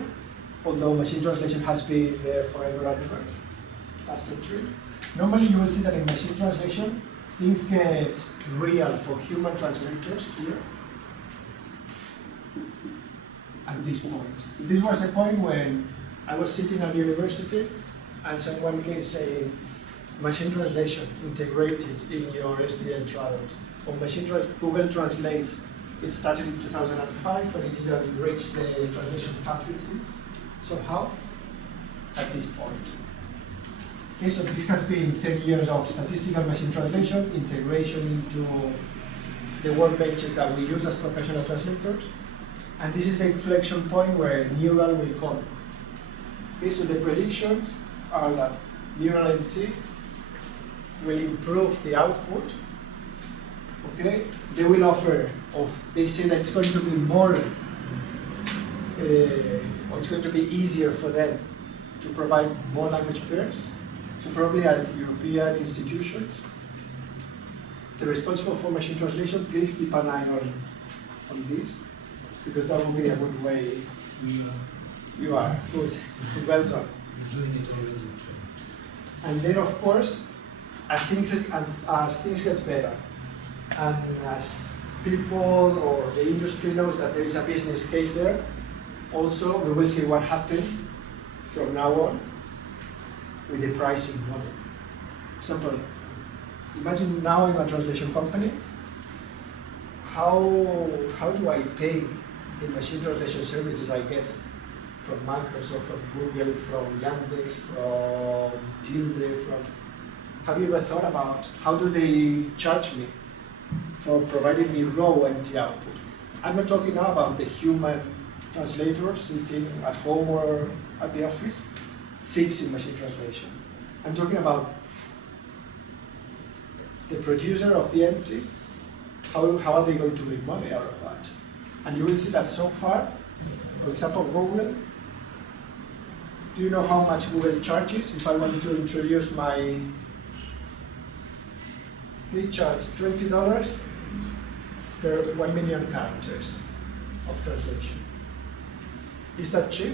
Although machine translation has been there forever and ever, last century. Normally you will see that in machine translation, things get real for human translators here at this point. This was the point when I was sitting at university and someone came saying, machine translation integrated in your SDL trials. Or Google Translate, it started in 2005, but it didn't reach the translation faculties. So how? At this point. Okay, so this has been 10 years of statistical machine translation, integration into the workbenches that we use as professional translators. And this is the inflection point where neural will come. Okay, so the predictions are that neural MT will improve the output. Okay, they will offer, they say that it's going to be more, or it's going to be easier for them to provide more language pairs. So probably at European institutions, the responsible for machine translation, please keep an eye on this, because that will be a good way. You are, good, well done. And then of course, as things get better, and as people or the industry knows that there is a business case there, also we will see what happens from now on with the pricing model. Simple. Imagine now I'm a translation company. How do I pay the machine translation services I get from Microsoft, from Google, from Yandex, from Tilde, have you ever thought about how do they charge me for providing me raw MT output? I'm not talking now about the human translator sitting at home or at the office fixing machine translation. I'm talking about the producer of the MT. How are they going to make money out of that? And you will see that so far, for example, Google, do you know how much Google charges if I want to introduce my, they charge $20 per 1 million characters of translation. Is that cheap?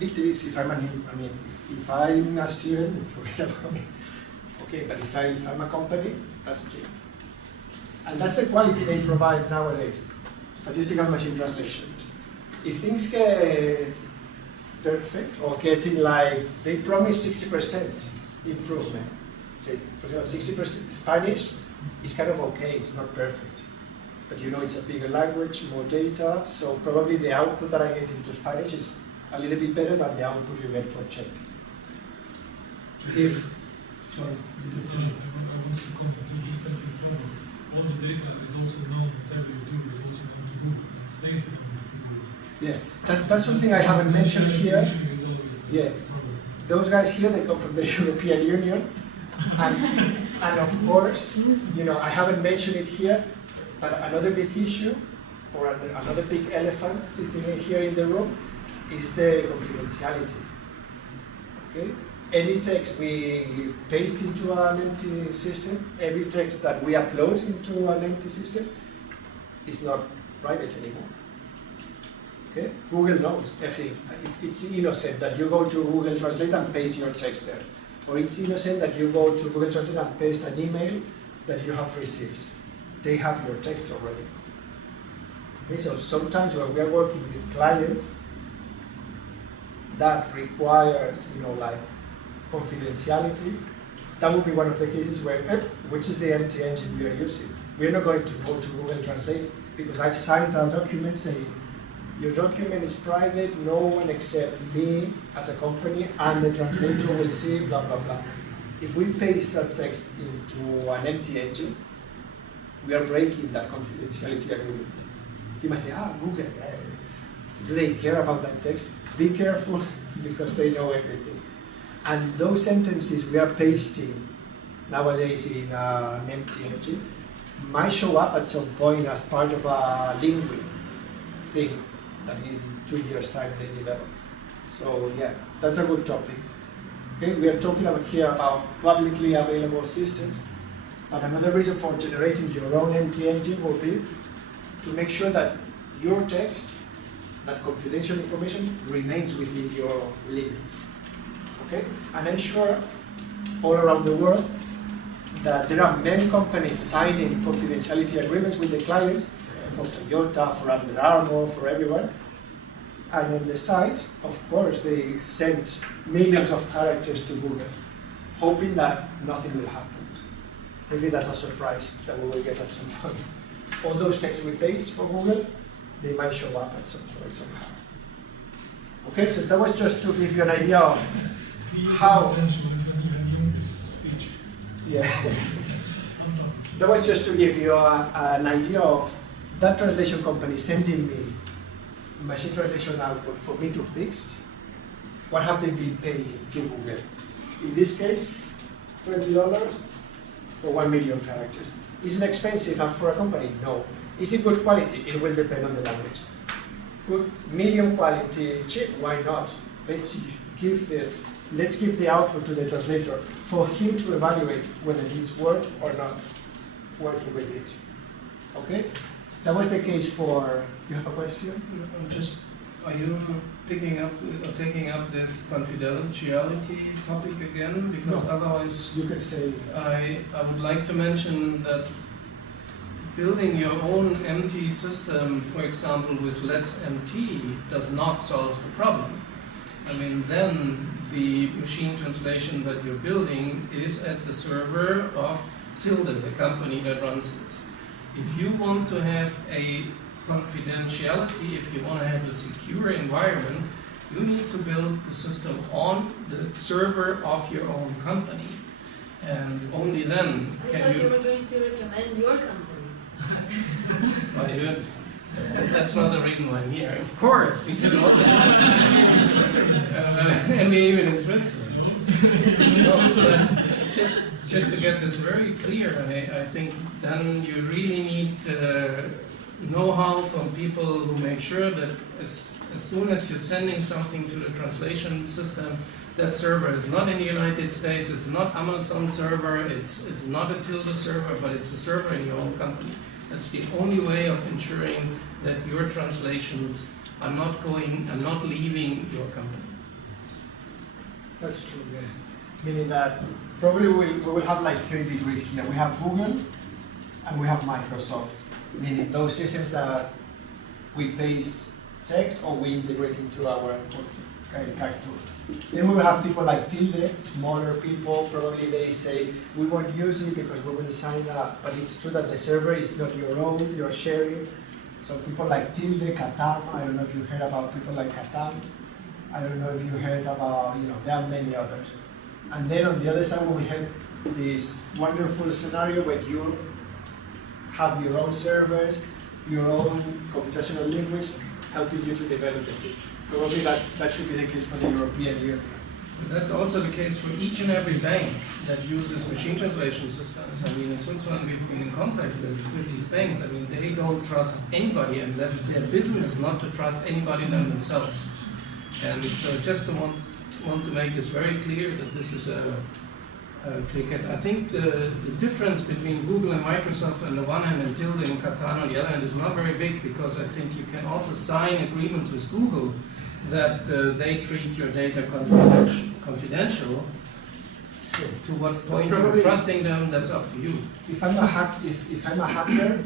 It is if I'm if I'm a student, forget about me. Okay, but if I'm a company, that's cheap. And that's the quality they provide nowadays, statistical machine translation. If things get perfect, or getting like, they promise 60% improvement. Say, for example, 60% Spanish is kind of okay, it's not perfect. But you know it's a bigger language, more data, so probably the output that I get into Spanish is a little bit better than the output you get for Czech. Sorry, I want to comment. All the data is also known, whatever you do is also known to Google. It stays in Google. Yeah, that's something I haven't mentioned here. Yeah, those guys here, they come from the European Union. And of course, you know, I haven't mentioned it here, but another big issue, or another big elephant sitting here in the room, is the confidentiality. Okay? Any text we paste into an empty system, every text that we upload into an empty system is not private anymore. Okay? Google knows everything. It's innocent that you go to Google Translate and paste your text there. Or it's innocent that you go to Google Translate and paste an email that you have received. They have your text already. Okay, so sometimes when we are working with clients that require, you know, like confidentiality, that would be one of the cases where, which is the MT engine we are using. We're not going to go to Google Translate because I've signed a document saying your document is private, no one except me as a company and the translator will see, blah, blah, blah. If we paste that text into an empty engine, we are breaking that confidentiality agreement. You might think, Google, do they care about that text? Be careful because they know everything. And those sentences we are pasting nowadays in an empty engine might show up at some point as part of a linguist thing that in 2 years' time they develop. So yeah, that's a good topic. Okay, we are talking about here about publicly available systems. But another reason for generating your own MT engine will be to make sure that your text, that confidential information, remains within your limits. Okay? And I'm sure all around the world that there are many companies signing confidentiality agreements with the clients, for Toyota, for Under Armour, for everyone. And on the site, of course, they send millions of characters to Google, hoping that nothing will happen. Maybe that's a surprise that we will get at some point. All those texts we paste for Google, they might show up at some point somehow. Okay, so that was just to give you an idea of how. Yeah. That was just to give you an idea of that translation company sending me machine translation output for me to fix. What have they been paying to Google? In this case, $20 for 1 million characters. Is it expensive for a company? No. Is it good quality? It will depend on the language. Good, medium quality, cheap, why not? Let's give the output to the translator for him to evaluate whether it's worth or not working with it. Okay? That was the case for, you have a question? Are you picking up or taking up this confidentiality topic again? Because No. otherwise, You can say, I would like to mention that building your own MT system, for example, with Let's MT, does not solve the problem. I mean, then the machine translation that you're building is at the server of Tilde, the company that runs this. If you want to have a confidentiality, if you want to have a secure environment, you need to build the system on the server of your own company. And only then I can thought you you... were going to recommend your company. That's not the reason why I'm here. Of course, we can also and we even in Switzerland. Just to get this very clear, I think then you really need know-how from people who make sure that as soon as you're sending something to the translation system, that server is not in the United States, it's not Amazon server, it's not a Tilde server, but it's a server in your own company. That's the only way of ensuring that your translations are not leaving your company. that's true, yeah. Meaning that probably we will have like 3 degrees here. We have Google and we have Microsoft, meaning those systems that we paste text or we integrate into our CAC tool. Then we will have people like Tilde, smaller people, probably they say, we won't use it because we will sign up, but it's true that the server is not your own, you're sharing. So people like Tilde, Katam, I don't know if you heard about people like Katam. I don't know if you heard about, there are many others. And then on the other side, we will have this wonderful scenario where you have your own servers, your own computational linguists helping you to develop the system. Probably that should be the case for the European Union. That's also the case for each and every bank that uses machine translation systems. I mean, in Switzerland, we've been in contact with these banks. I mean, they don't trust anybody, and that's their business not to trust anybody than themselves. And so just want to make this very clear that this is a clear case. I think the difference between Google and Microsoft on the one hand and Tilde and Katana on the other hand is not very big, because I think you can also sign agreements with Google that they treat your data confidential. Sure. To what point Probably you're trusting them, that's up to you. If I'm a hacker,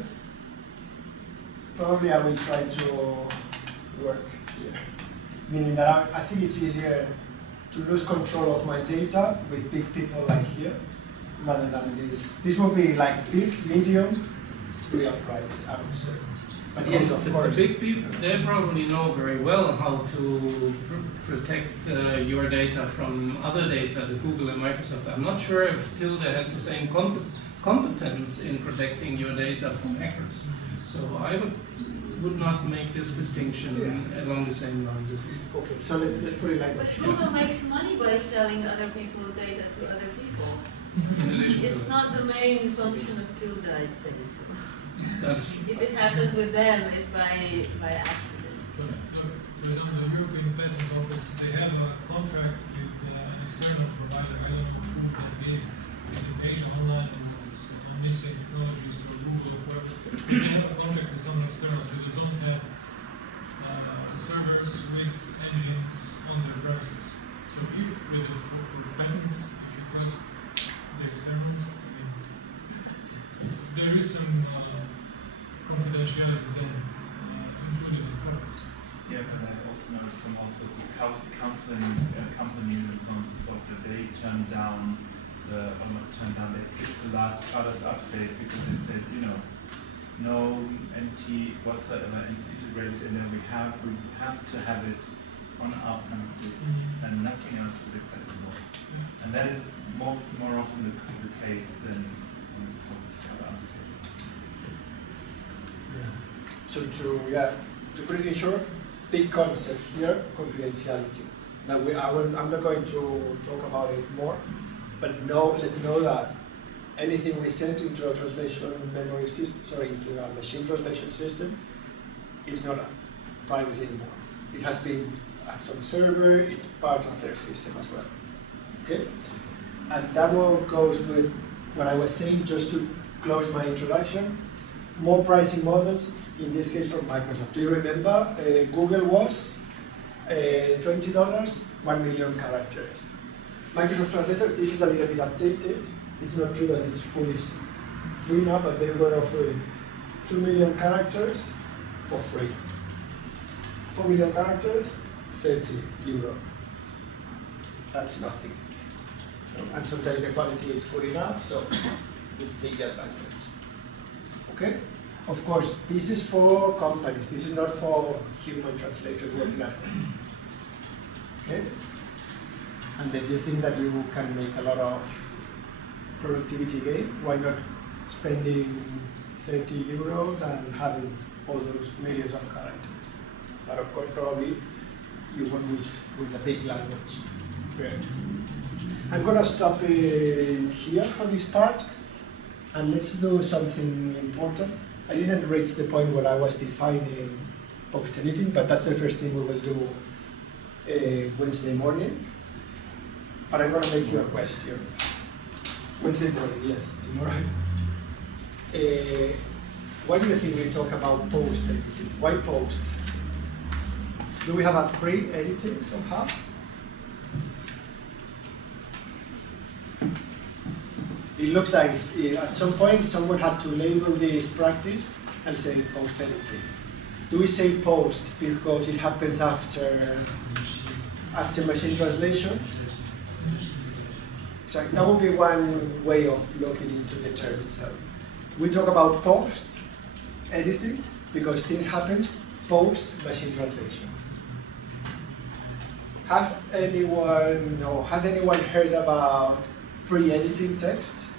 probably I will try to work here. Meaning that I think it's easier to lose control of my data with big people like here, rather than this. This will be like big, medium, real private, I would say. But yes, of course. The big people, they probably know very well how to protect your data from other data, the Google and Microsoft. I'm not sure if Tilde has the same competence in protecting your data from hackers. So I would not make this distinction along the same lines as you. Okay, so let's put it like But that. Google makes money by selling other people's data to other people. In addition to It's that. not the main function of Tilde, I'd say. That is true. If it happens with them, it's by accident. For example, the European Patent Office, they have a contract with an external provider. I don't know who that is. Is it Asia Online or it's Mesa Technologies or Google, whoever. They have a contract with someone external, so they don't have servers with engines on their premises. So if for the patents, if you trust the externals, there is some confidentiality then included in code. Yeah, but I also know from all sorts of counseling companies and so on and so forth that they turned down they skipped the last Charter's update because they said, you know, no MT whatsoever integrated in there. We have to have it on our premises, and nothing else is acceptable. And that is more often the case than on the public application. So to pretty short, big concept here, confidentiality. Now I'm not going to talk about it more, but let's know that anything we send into a translation memory system, into a machine translation system, is not private anymore. It has been at some server, it's part of their system as well. Okay? And that goes with what I was saying, just to close my introduction. More pricing models, in this case from Microsoft. Do you remember Google was $20, 1 million characters. Microsoft Translator, this is a little bit updated. It's not true that it's fully free now, but they were offering 2 million characters for free. 4 million characters, €30. That's nothing. And sometimes the quality is good enough, so let's take the advantage. Okay? Of course, this is for companies. This is not for human translators working at home. Okay? Unless you think that you can make a lot of productivity gain, why not spending €30 and having all those millions of characters? But of course, probably you work with a big language. Great. I'm going to stop it here for this part, and let's do something important. I didn't reach the point where I was defining post-editing, but that's the first thing we will do Wednesday morning. But I'm going to make you a question. Wednesday morning, yes, tomorrow. Why do you think we talk about post-editing? Why post? Do we have a pre-editing somehow? It looks like at some point someone had to label this practice and say post-editing. Do we say post because it happens after machine translation? So that would be one way of looking into the term itself. We talk about post-editing because things happen post-machine translation. Has anyone heard about pre-editing text?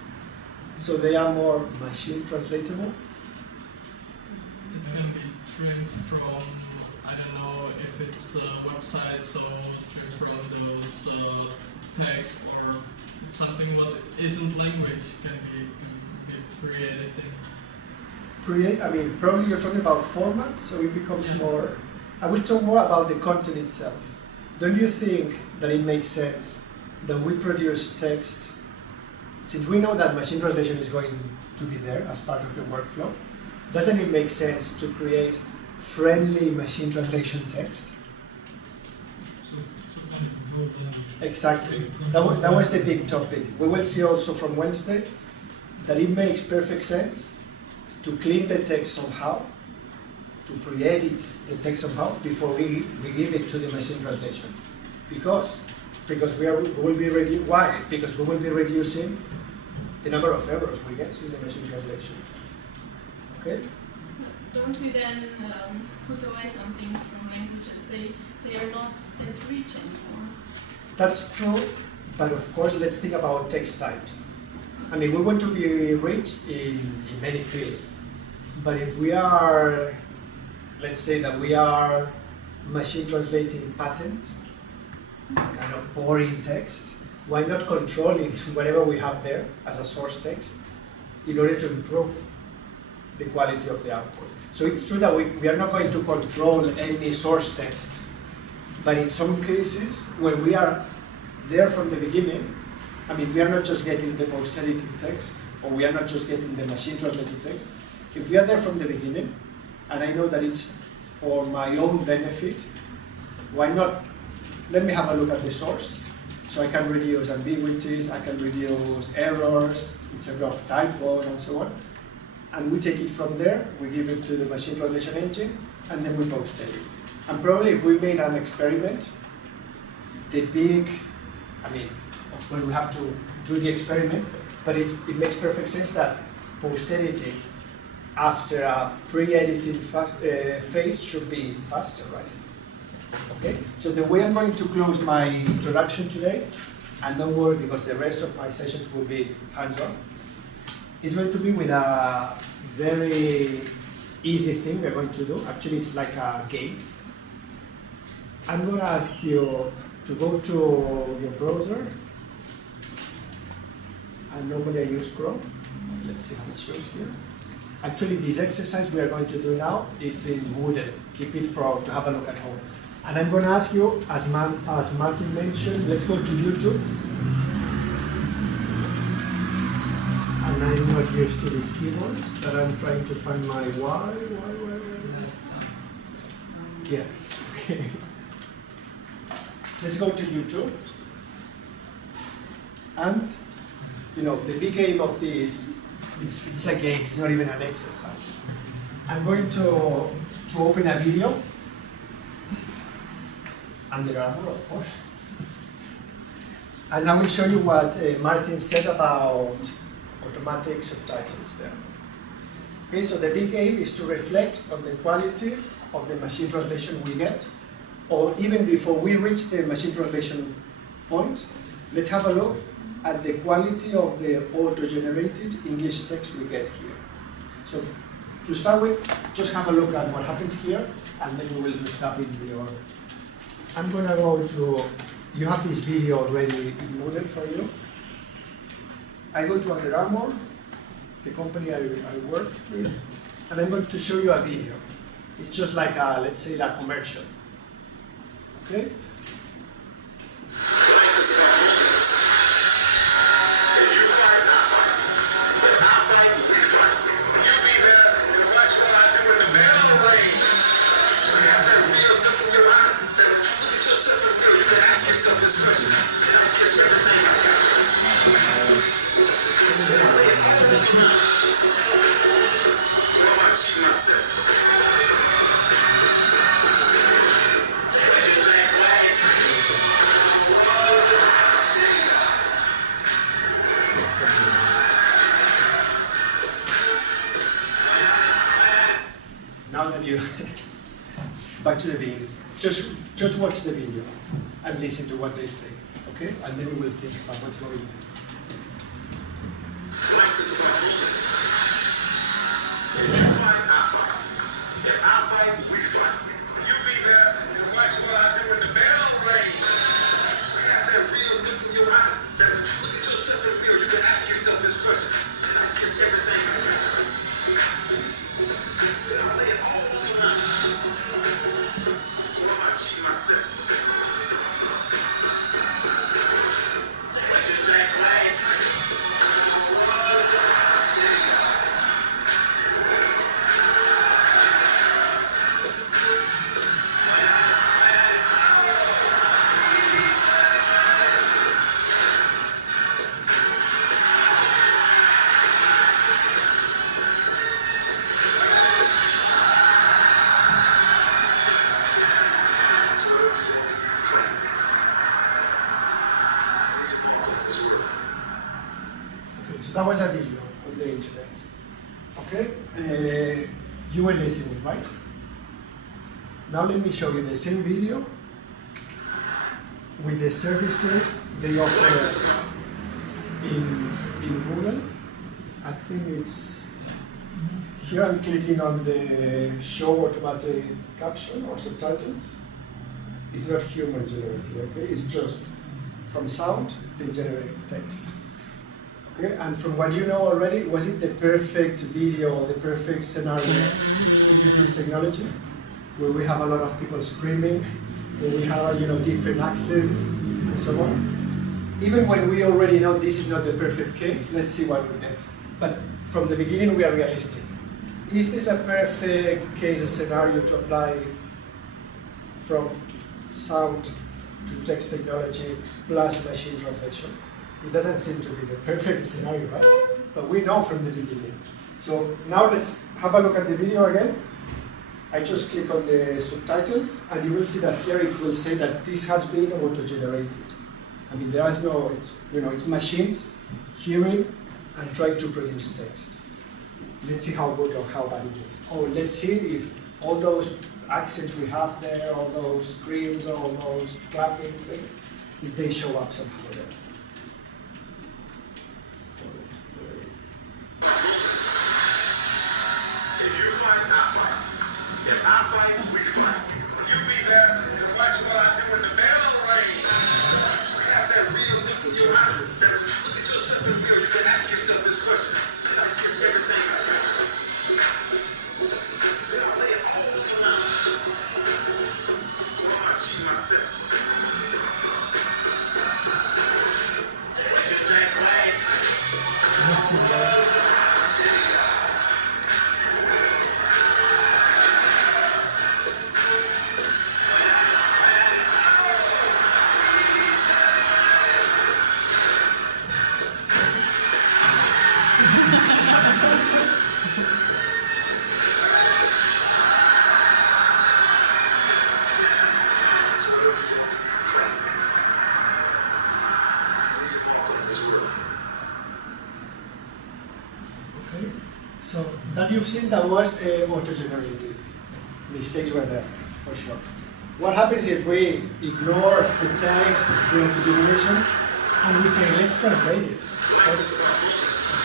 So they are more machine translatable? It can be trimmed from, I don't know if it's a website, so trimmed from those text or something that isn't language can be pre-editing. Probably you're talking about formats, so it becomes more. I will talk more about the content itself. Don't you think that it makes sense that we produce text, since we know that machine translation is going to be there as part of the workflow, doesn't it make sense to create friendly machine translation text? Exactly. That was the big topic. We will see also from Wednesday that it makes perfect sense to clean the text somehow, to pre-edit the text somehow before we give it to the machine translation. Because we will be reducing the number of errors we get in the machine translation. Okay? Don't we then put away something from languages? They are not that rich anymore. That's true, but of course let's think about text types. We want to be rich in many fields, but if we are, let's say that we are machine translating patents, kind of boring text, why not controlling whatever we have there as a source text in order to improve the quality of the output? So it's true that we are not going to control any source text But in some cases, where we are there from the beginning, I mean, we are not just getting the posterity text, or we are not just getting the machine translated text. If we are there from the beginning, and I know that it's for my own benefit, why not let me have a look at the source, so I can reduce ambiguities, I can reduce errors, in terms of typos and so on. And we take it from there, we give it to the machine translation engine, and then we post it. And probably if we made an experiment, the big, I mean, of course we have to do the experiment, but it makes perfect sense that posterity after a pre-editing phase should be faster, right? Okay, so the way I'm going to close my introduction today, and don't worry because the rest of my sessions will be hands-on, it's going to be with a very easy thing we're going to do. Actually, it's like a game. I'm going to ask you to go to your browser. And normally I use Chrome. Let's see how it shows here. Actually, this exercise we are going to do now, it's in Moodle. Keep it to have a look at home. And I'm going to ask you, as Martin mentioned, let's go to YouTube. And I'm not used to this keyboard, but I'm trying to find my Y. Yeah, okay. Let's go to YouTube. And, you know, the big aim of this, it's a game, it's not even an exercise. I'm going to open a video. And there are more, of course. And I will show you what Martin said about automatic subtitles there. Okay, so the big aim is to reflect on the quality of the machine translation we get, or even before we reach the machine translation point, let's have a look at the quality of the auto-generated English text we get here. So to start with, just have a look at what happens here, and then we will do stuff in the order. I'm going to go to, you have this video already loaded for you. I go to Under Armour, the company I work with, and I'm going to show you a video. It's just like a, let's say, a commercial. Okay? Now that you back to the beginning, just watch the video and listen to what they say, okay? And then we will think about what's going on. So that was a video on the internet. Okay? You were listening, right? Now let me show you the same video with the services they offer in Google. I think it's here. I'm clicking on the show automatic caption or subtitles. It's not human generated, okay? It's just from sound they generate text. Okay, and from what you know already, was it the perfect video, the perfect scenario to use this technology, where we have a lot of people screaming where we have different accents and so on. Even when we already know this is not the perfect case, let's see what we get. But from the beginning, we are realistic. Is this a perfect case scenario to apply from sound to text technology plus machine translation? It doesn't seem to be the perfect scenario, right? But we know from the beginning. So now let's have a look at the video again. I just click on the subtitles, and you will see that here it will say that this has been auto-generated. I mean, there is no, it's machines hearing and trying to produce text. Let's see how good or how bad it is. Or let's see if all those accents we have there, all those screams, all those clapping things, if they show up somehow there. So let's play. If you fight, I fight. If I fight, we fight. When you be there, and watch what I do in the battle of the rain. We have that real look in your eye. Look at yourself in the mirror. You can ask yourself this question. Everything I do. Then I lay a whole plan. Or I cheat myself. Say what you said, right? So that you've seen that was auto-generated. Mistakes were there, for sure. What happens if we ignore the text, the auto-generation, and we say, let's translate it?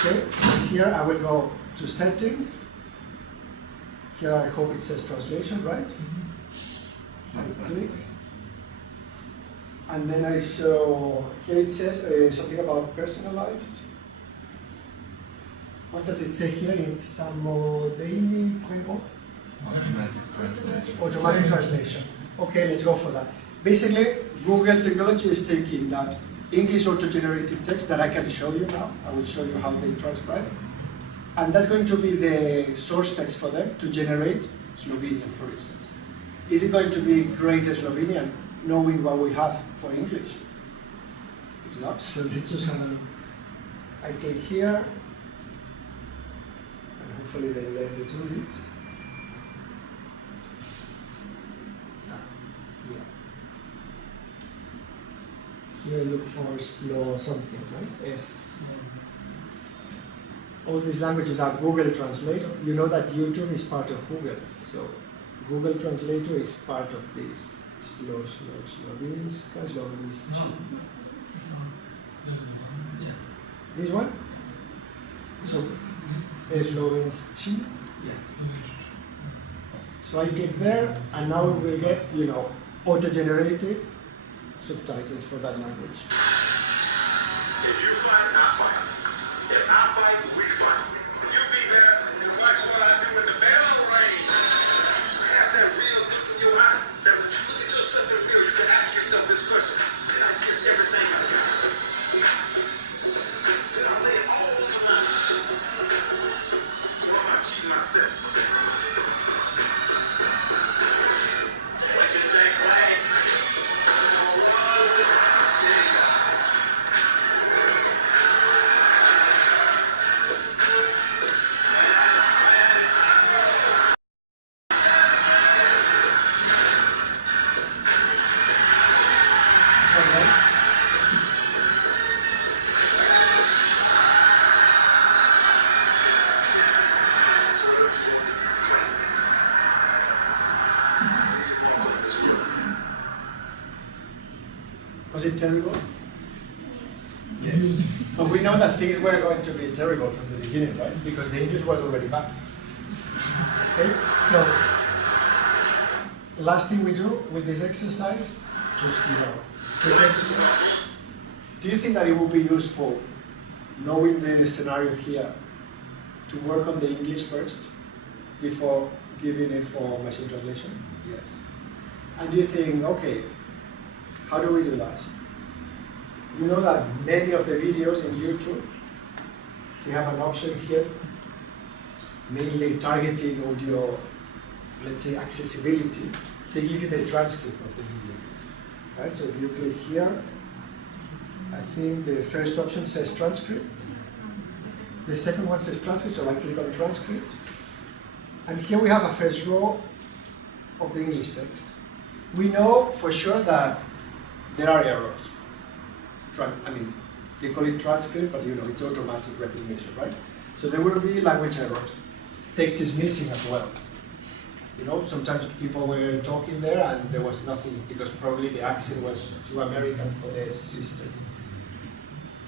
Okay, here I will go to settings. Here I hope it says translation, right? I click. And then I show, here it says something about personalized. What does it say here in Samodini Prevo? Automatic translation. Automatic translation. Okay, let's go for that. Basically, Google technology is taking that English auto-generated text that I can show you now. I will show you how they transcribe. And that's going to be the source text for them to generate Slovenian, for instance. Is it going to be great Slovenian, knowing what we have for English? It's not. So let's just have a look. I click here. Hopefully they learn to do it. Here look for slow something, right? S. All these languages are Google Translator. You know that YouTube is part of Google, so Google Translator is part of this. Slovenska. This one? So Slovenski. Yeah. So I click there, and now we will get, auto-generated subtitles for that language. If you fight, I fight. If I fight, we fight. When you be there, and watch what I do in the battle of the rain. You have that real look in your eye. Look at yourself in the mirror. You can ask yourself this question. Everything I do. Then I lay a whole plan. Or I cheat myself. Say what you say, right? Was it terrible? Yes. Yes. But we know that things were going to be terrible from the beginning, right? Because the English was already bad. Okay? So, last thing we do with this exercise, just, do you think that it would be useful, knowing the scenario here, to work on the English first, before giving it for machine translation? Yes. and you think, okay, how do we do that? You know that many of the videos in YouTube, we have an option here, mainly targeting audio, let's say accessibility. They give you the transcript of the video. Right? So if you click here, I think the first option says transcript. The second one says transcript, so I click on transcript. And here we have a first row of the English text. We know for sure that there are errors. I mean, they call it transcript, but you know, it's automatic recognition, right? So there will be language errors. Text is missing as well. You know, sometimes people were talking there and there was nothing because probably the accent was too American for their system.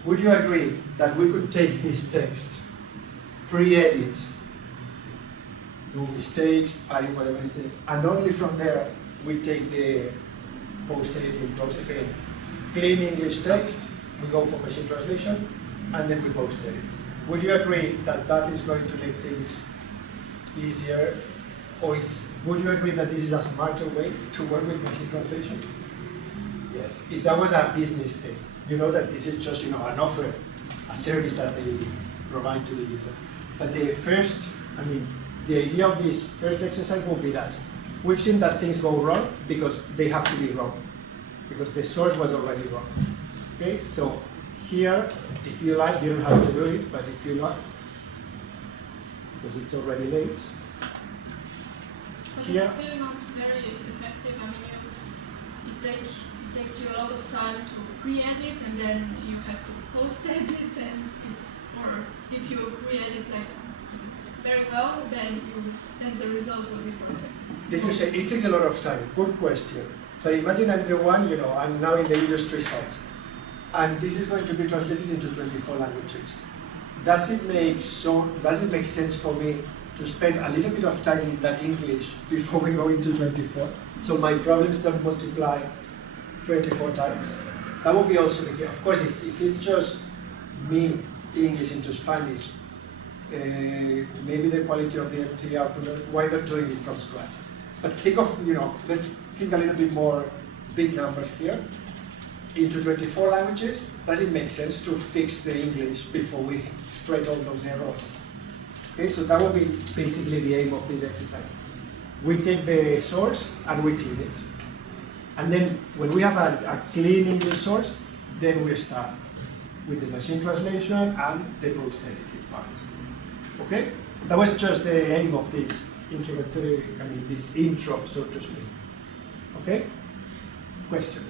Would you agree that we could take this text, pre-edit, no mistakes, adding whatever mistake, and only from there we take the post-editing process again? Clean English text, we go for machine translation, and then we post-edit. Would you agree that that is going to make things easier? Or would you agree that this is a smarter way to work with machine translation? Yes. If that was a business case, you know that this is just, you know, an offer, a service that they provide to the user. But the first, I mean, the idea of this first exercise will be that we've seen that things go wrong because they have to be wrong, because the source was already wrong. Okay, so here, if you like, you don't have to do it, but if you like, because it's already late. But Here. it's still not very effective. I mean, it takes you a lot of time to pre-edit, and then you have to post-edit, and or if you pre-edit like very well, then the result will be perfect. Did you say it takes a lot of time? Good question. But imagine I'm the one, you know, I'm now in the industry side, and this is going to be translated into 24 languages. Does it make sense for me to spend a little bit of time in that English before we go into 24? So my problems don't multiply 24 times. That would be also the case. Of course, if it's just me English into Spanish, maybe the quality of the MT output, why not doing it from scratch? But think of, you know, let's think a little bit more big numbers here. Into 24 languages, does it make sense to fix the English before we spread all those errors? Okay, so that will be basically the aim of this exercise. We take the source and we clean it. And then when we have a clean English source, then we start with the machine translation and the post-editing part. Okay? That was just the aim of this introductory, this intro, so to speak. Okay? Question?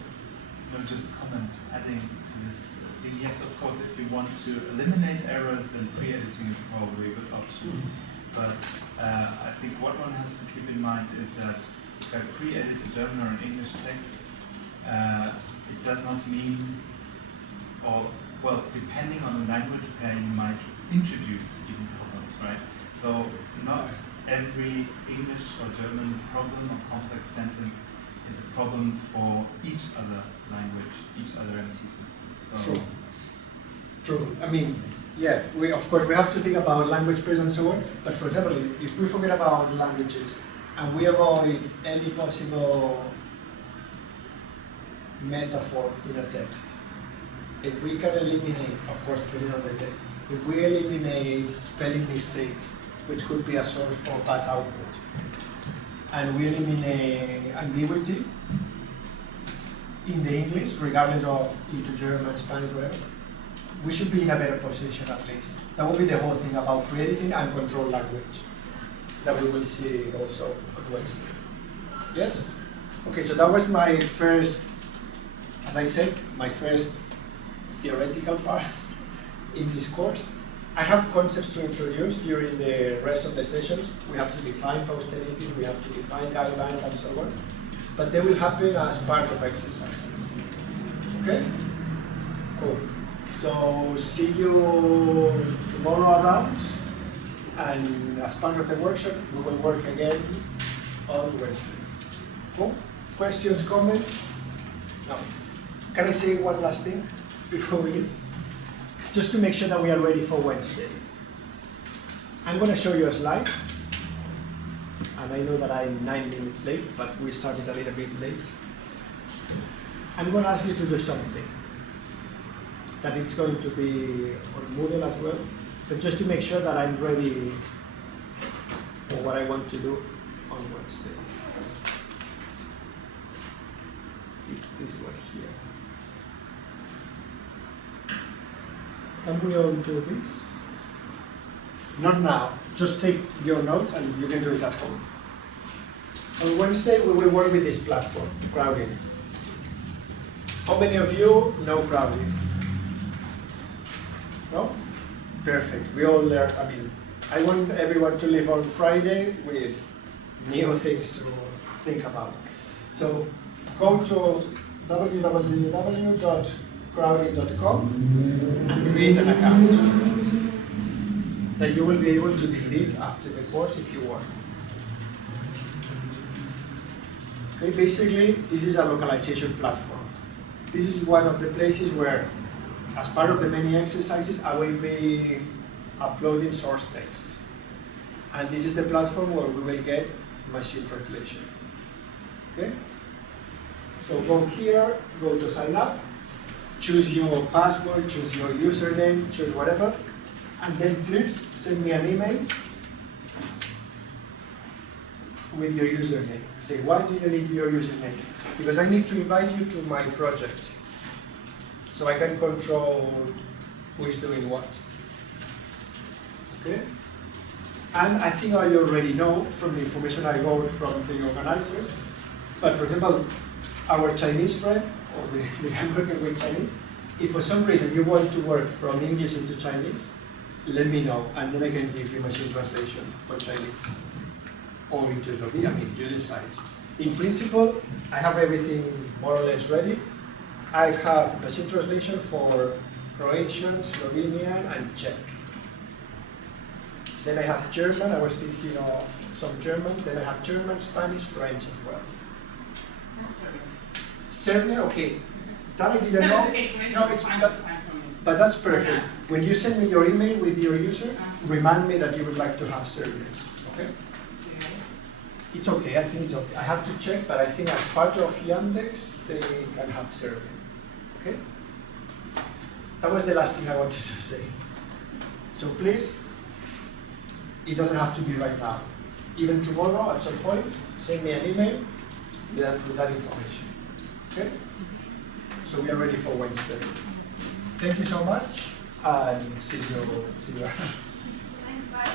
No, just comment, adding to this thing. Yes, of course, if you want to eliminate errors, then pre-editing is probably a good option. But I think what one has to keep in mind is that if I pre-edit a German or an English text, it does not mean, well, depending on the language pair, you might introduce even problems, right? So not every English or German problem or complex sentence is a problem for each other language, each other MT system. So True. I mean, yeah, of course we have to think about language pairs and so on, but for example, if we forget about languages and we avoid any possible metaphor in a text, if we can eliminate, of course, depending on the text, if we eliminate spelling mistakes, which could be a source for bad output, and we eliminate ambiguity in the English, regardless of into German, Spanish, whatever, we should be in a better position at least. That will be the whole thing about pre-editing and control language that we will see also on Wednesday. Yes? Okay, so that was my first, as I said, my first theoretical part in this course. I have concepts to introduce during the rest of the sessions. We have to define post-editing, we have to define guidelines and so on. But they will happen as part of exercises. Okay? Cool. So see you tomorrow around, and as part of the workshop, we will work again on Wednesday. Cool? Questions, comments? No. Can I say one last thing before we leave? Just to make sure that we are ready for Wednesday. I'm going to show you a slide. And and I know that I'm 9 minutes late, but we started a little bit late. I'm going to ask you to do something that it's going to be on Moodle as well, but just to make sure that I'm ready for what I want to do on Wednesday. It's this one here. Can we all do this? Not now. Just take your notes and you can do it at home. On Wednesday, we will work with this platform, crowding. How many of you know crowding? No? Perfect. We all learn. I mean, I want everyone to live on Friday with new things to think about. So go to www.crowding.com and create an account that you will be able to delete after the course if you want. Okay, basically, this is a localization platform. This is one of the places where, as part of the many exercises, I will be uploading source text. And this is the platform where we will get machine translation. Okay? So go here, go to sign up, choose your password, choose your username, choose whatever, and then please send me an email with your username. Say, why do you need your username? Because I need to invite you to my project, so I can control who is doing what. Okay? And I think I already know from the information I got from the organizers, but for example, our Chinese friend, or the guy working with Chinese, if for some reason you want to work from English into Chinese, let me know, and then I can give you machine translation for Chinese. Or into Slovenia, I mean, you decide. In principle, I have everything more or less ready. I have machine translation for Croatian, Slovenian, and Czech. Then I have German, I was thinking of some German. Then I have German, Spanish, French as well. Serbian, okay. That I didn't know. No, it's but that's perfect. When you send me your email with your user, remind me that you would like to have Serbian. Okay? It's okay, I think it's okay. I have to check, but I think as part of Yandex, they can have Serbian. Okay? That was the last thing I wanted to say. So please, it doesn't have to be right now. Even tomorrow, at some point, send me an email with that information. Okay? So we are ready for Wednesday. Thank you so much, and see you around. Thanks, bye.